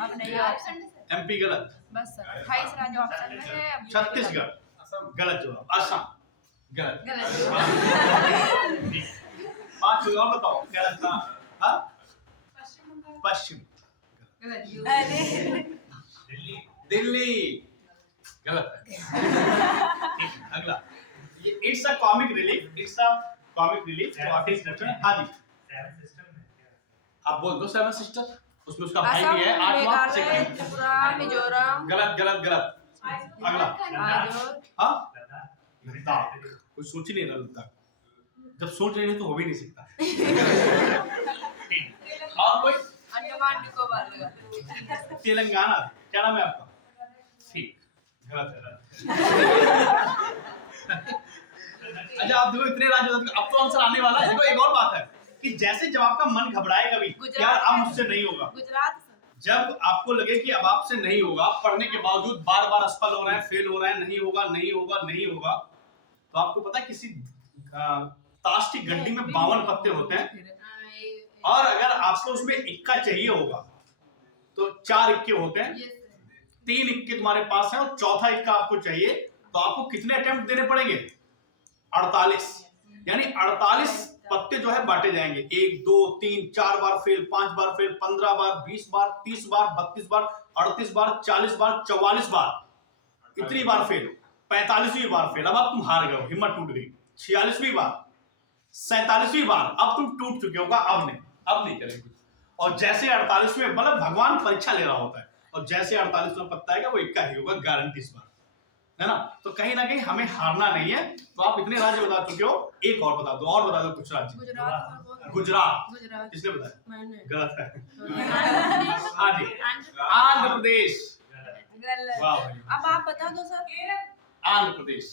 अब नहीं ऑप्शन। एमपी गलत, बस सर 28 राज्य ऑप्शन में है। अब छत्तीसगढ़ गलत जवाब, असम गलत। गलत। 5 और बताओ क्या लगता है? हाँ? पश्चिम अरे दिल्ली गलत है। ठीक, अगला ये it's a comic relief, it's a comic relief. तो आखिरी क्वेश्चन है। हाँ जी, सेवन सिस्टम में क्या? आप बोल दो सेवन सिस्टर, उसमें उसका भाई असम, भी है, 8वां मेघालय, सेकंड। त्रिपुरा, मिजोरम, गलत गलत गलत। अगला मिजोरम। हाँ, लद्दाख। लद्दाख कोई सोच ही नहीं रहा लद्दाख, जब सोच रहे हैं तो हो भी नहीं सकता। ठीक, और कोई? अंडमान निकोबार लगा। तेलंगाना, क्या नाम है आपका? ठीक, गलत है। अच्छा आप देखो इतने राज्य, अब तो आंसर आने वाला है। देखो एक और बात है कि जैसे जब आपका मन घबराए कभी यार अब मुझसे नहीं होगा, गुजरात। जब आपको लगे कि अब आपसे नहीं होगा, पढ़ने के बावजूद बार बार असफल हो रहे हैं, फेल हो रहे हैं, नहीं होगा नहीं होगा नहीं होगा, तो आपको पता है किसी ताश की गड्डी में 52 पत्ते होते हैं, और अगर आपको उसमें इक्का चाहिए होगा तो 4 इक्के होते हैं, 3 इक्के तुम्हारे पास है और चौथा इक्का आपको चाहिए, तो आपको कितने अटेम्प्ट देने पड़ेंगे? 48, यानी 48 पत्ते जो है बांटे जाएंगे। 1 2 3 4 बार फेल, 5 बार फेल, 15 बार, 20 बार, 30 बार, 32 बार, 38 बार, 40 बार, 44 बार, इतनी बार फेल, 45वीं बार फेल, अब तुम हार गए हो, हिम्मत टूट गई। 46वीं बार, 47वीं बार, अब तुम टूट चुके होगा, अब नहीं करेंगे। और जैसे 48वें, मतलब भगवान परीक्षा ले रहा होता है, और जैसे 48वां पत्ता आएगा वो इक्का ही होगा, गारंटी इस बार, है ना? तो कहीं ना कहीं हमें हारना नहीं है। तो आप इतने राज्य बता चुके हो, एक और बता दो, और बता दो कुछ राज्य। गुजरात। किसने बताया? मैंने। गलत है। हाँ जी, आंध्र प्रदेश। वाह भाई, अब आप बता दो सर। आंध्र प्रदेश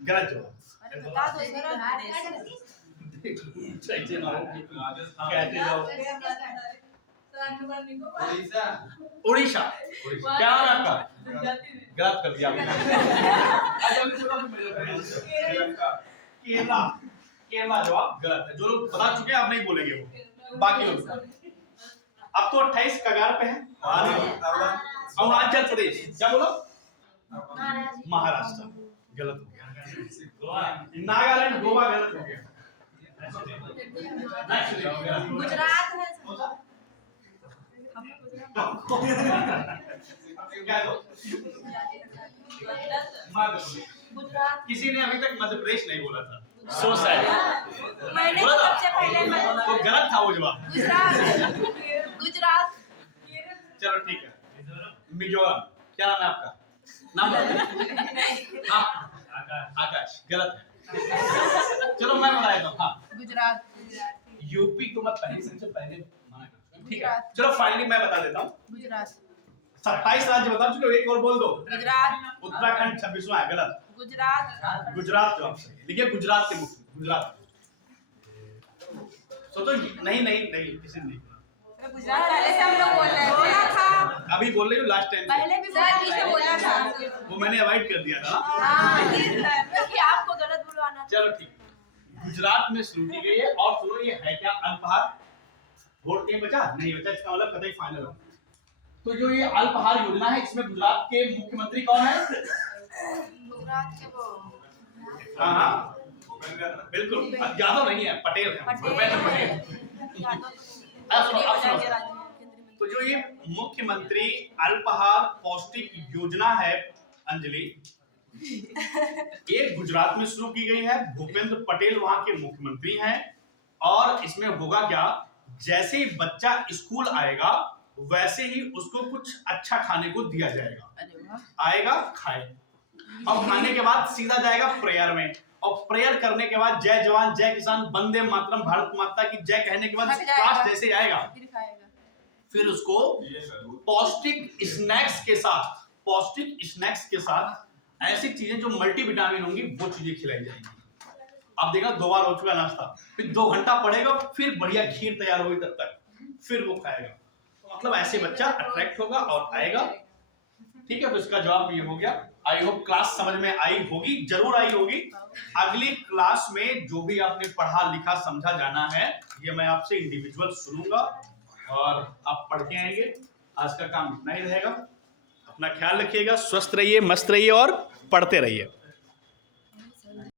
गलत जवाब। अरे बता दो सर। ऐसे ना हो, कहते जाओ। उड़ीसा। क्या नाम है आपका? गलत कर दिया आपने। केरला जवाब गलत है। जो लोग बता चुके हैं आप नहीं बोलेंगे वो, बाकी लोग। अब तो 28 कगार पे है। अरुणाचल प्रदेश। क्या बोलो? महाराष्ट्र गलत हो गया। नागालैंड, गोवा गलत हो गया। गुजरात है। गुजरात। किसी ने अभी तक मध्य प्रदेश नहीं बोला था। So sad. मैंने बोला था? सबसे पहले तो गलत था वो जवाब। गुजरात। गुजरात। चलो ठीक है। मिजोरम। क्या नाम है आपका? नाम बताइए। हाँ, आकाश। गलत है। चलो मैं बता देता हूँ। हाँ, गुजरात। यूपी को मैं पहले सबसे पहले मना करता हूँ। ठीक है, गुजरात। चलो फाइनली मैं बता देता हूँ। गुजरात। 27 राज्य बता चुके हो, एक और बोल दो। गुजरात। उत्तराखंड 26वां है, गलत। गुजरात। गुजरात जवाब सही है। देखिए गुजरात के मुख्य, गुजरात। सोचो नहीं नहीं नहीं, किसी ने नहीं बोला। गुजरात पहले से हम लोग बोला था। अभी बोल रही हूँ लास्ट टाइम। पहले भी बोला था। वो मैंने अवॉइड कर दिया था। हाँ, क्योंकि आपको गलत बुलवाना था। चलो ठीक, गुजरात में शुरू की गई है। और सुनो ये है क्या? अल्पाहार। वोट कहीं बचा? नहीं बचा, इसका मतलब कतई फाइनल हो। तो जो ये अल्पाहार योजना है, इसमें गुजरात के मुख्यमंत्री कौन है? गुजरात के वो हाँ हाँ बिल्कुल, यादव नहीं है, पटेल है, भूपेंद्र पटेल। तो जो ये मुख्यमंत्री अल्पाहार पौष्टिक योजना है अंजलि, ये गुजरात में शुरू की गई है। भूपेंद्र पटेल वहां के मुख्यमंत्री हैं। और इसमें होगा क्या, जैसे ही बच्चा स्कूल आएगा वैसे ही उसको कुछ अच्छा खाने को दिया जाएगा। आएगा खाए, और खाने के बाद सीधा जाएगा प्रेयर में, और प्रेयर करने के बाद जय जवान जय किसान वंदे मातरम भारत माता की जय कहने के बाद थक जाएगा। क्लास जैसे आएगा फिर खाएगा। फिर उसको पौष्टिक स्नैक्स के साथ ऐसी चीजें जो मल्टीविटामिन होंगी वो चीजें खिलाई जाएंगी। आप देखा 2 बार हो चुका नाश्ता, फिर 2 घंटा पड़ेगा, फिर बढ़िया खीर तैयार होगी तब तक, फिर वो खाएगा। तो मतलब ऐसे बच्चा अट्रैक्ट होगा और आएगा। ठीक है, तो इसका जवाब ये हो गया। आई होप क्लास समझ में आई होगी, जरूर आई होगी। अगली क्लास में जो भी आपने पढ़ा लिखा समझा जाना है ये मैं आपसे इंडिविजुअल सुनूंगा और आप पढ़ के आएंगे। आज का काम इतना ही रहेगा। अपना ख्याल रखिएगा, स्वस्थ रहिए, मस्त रहिए और पढ़ते रहिए।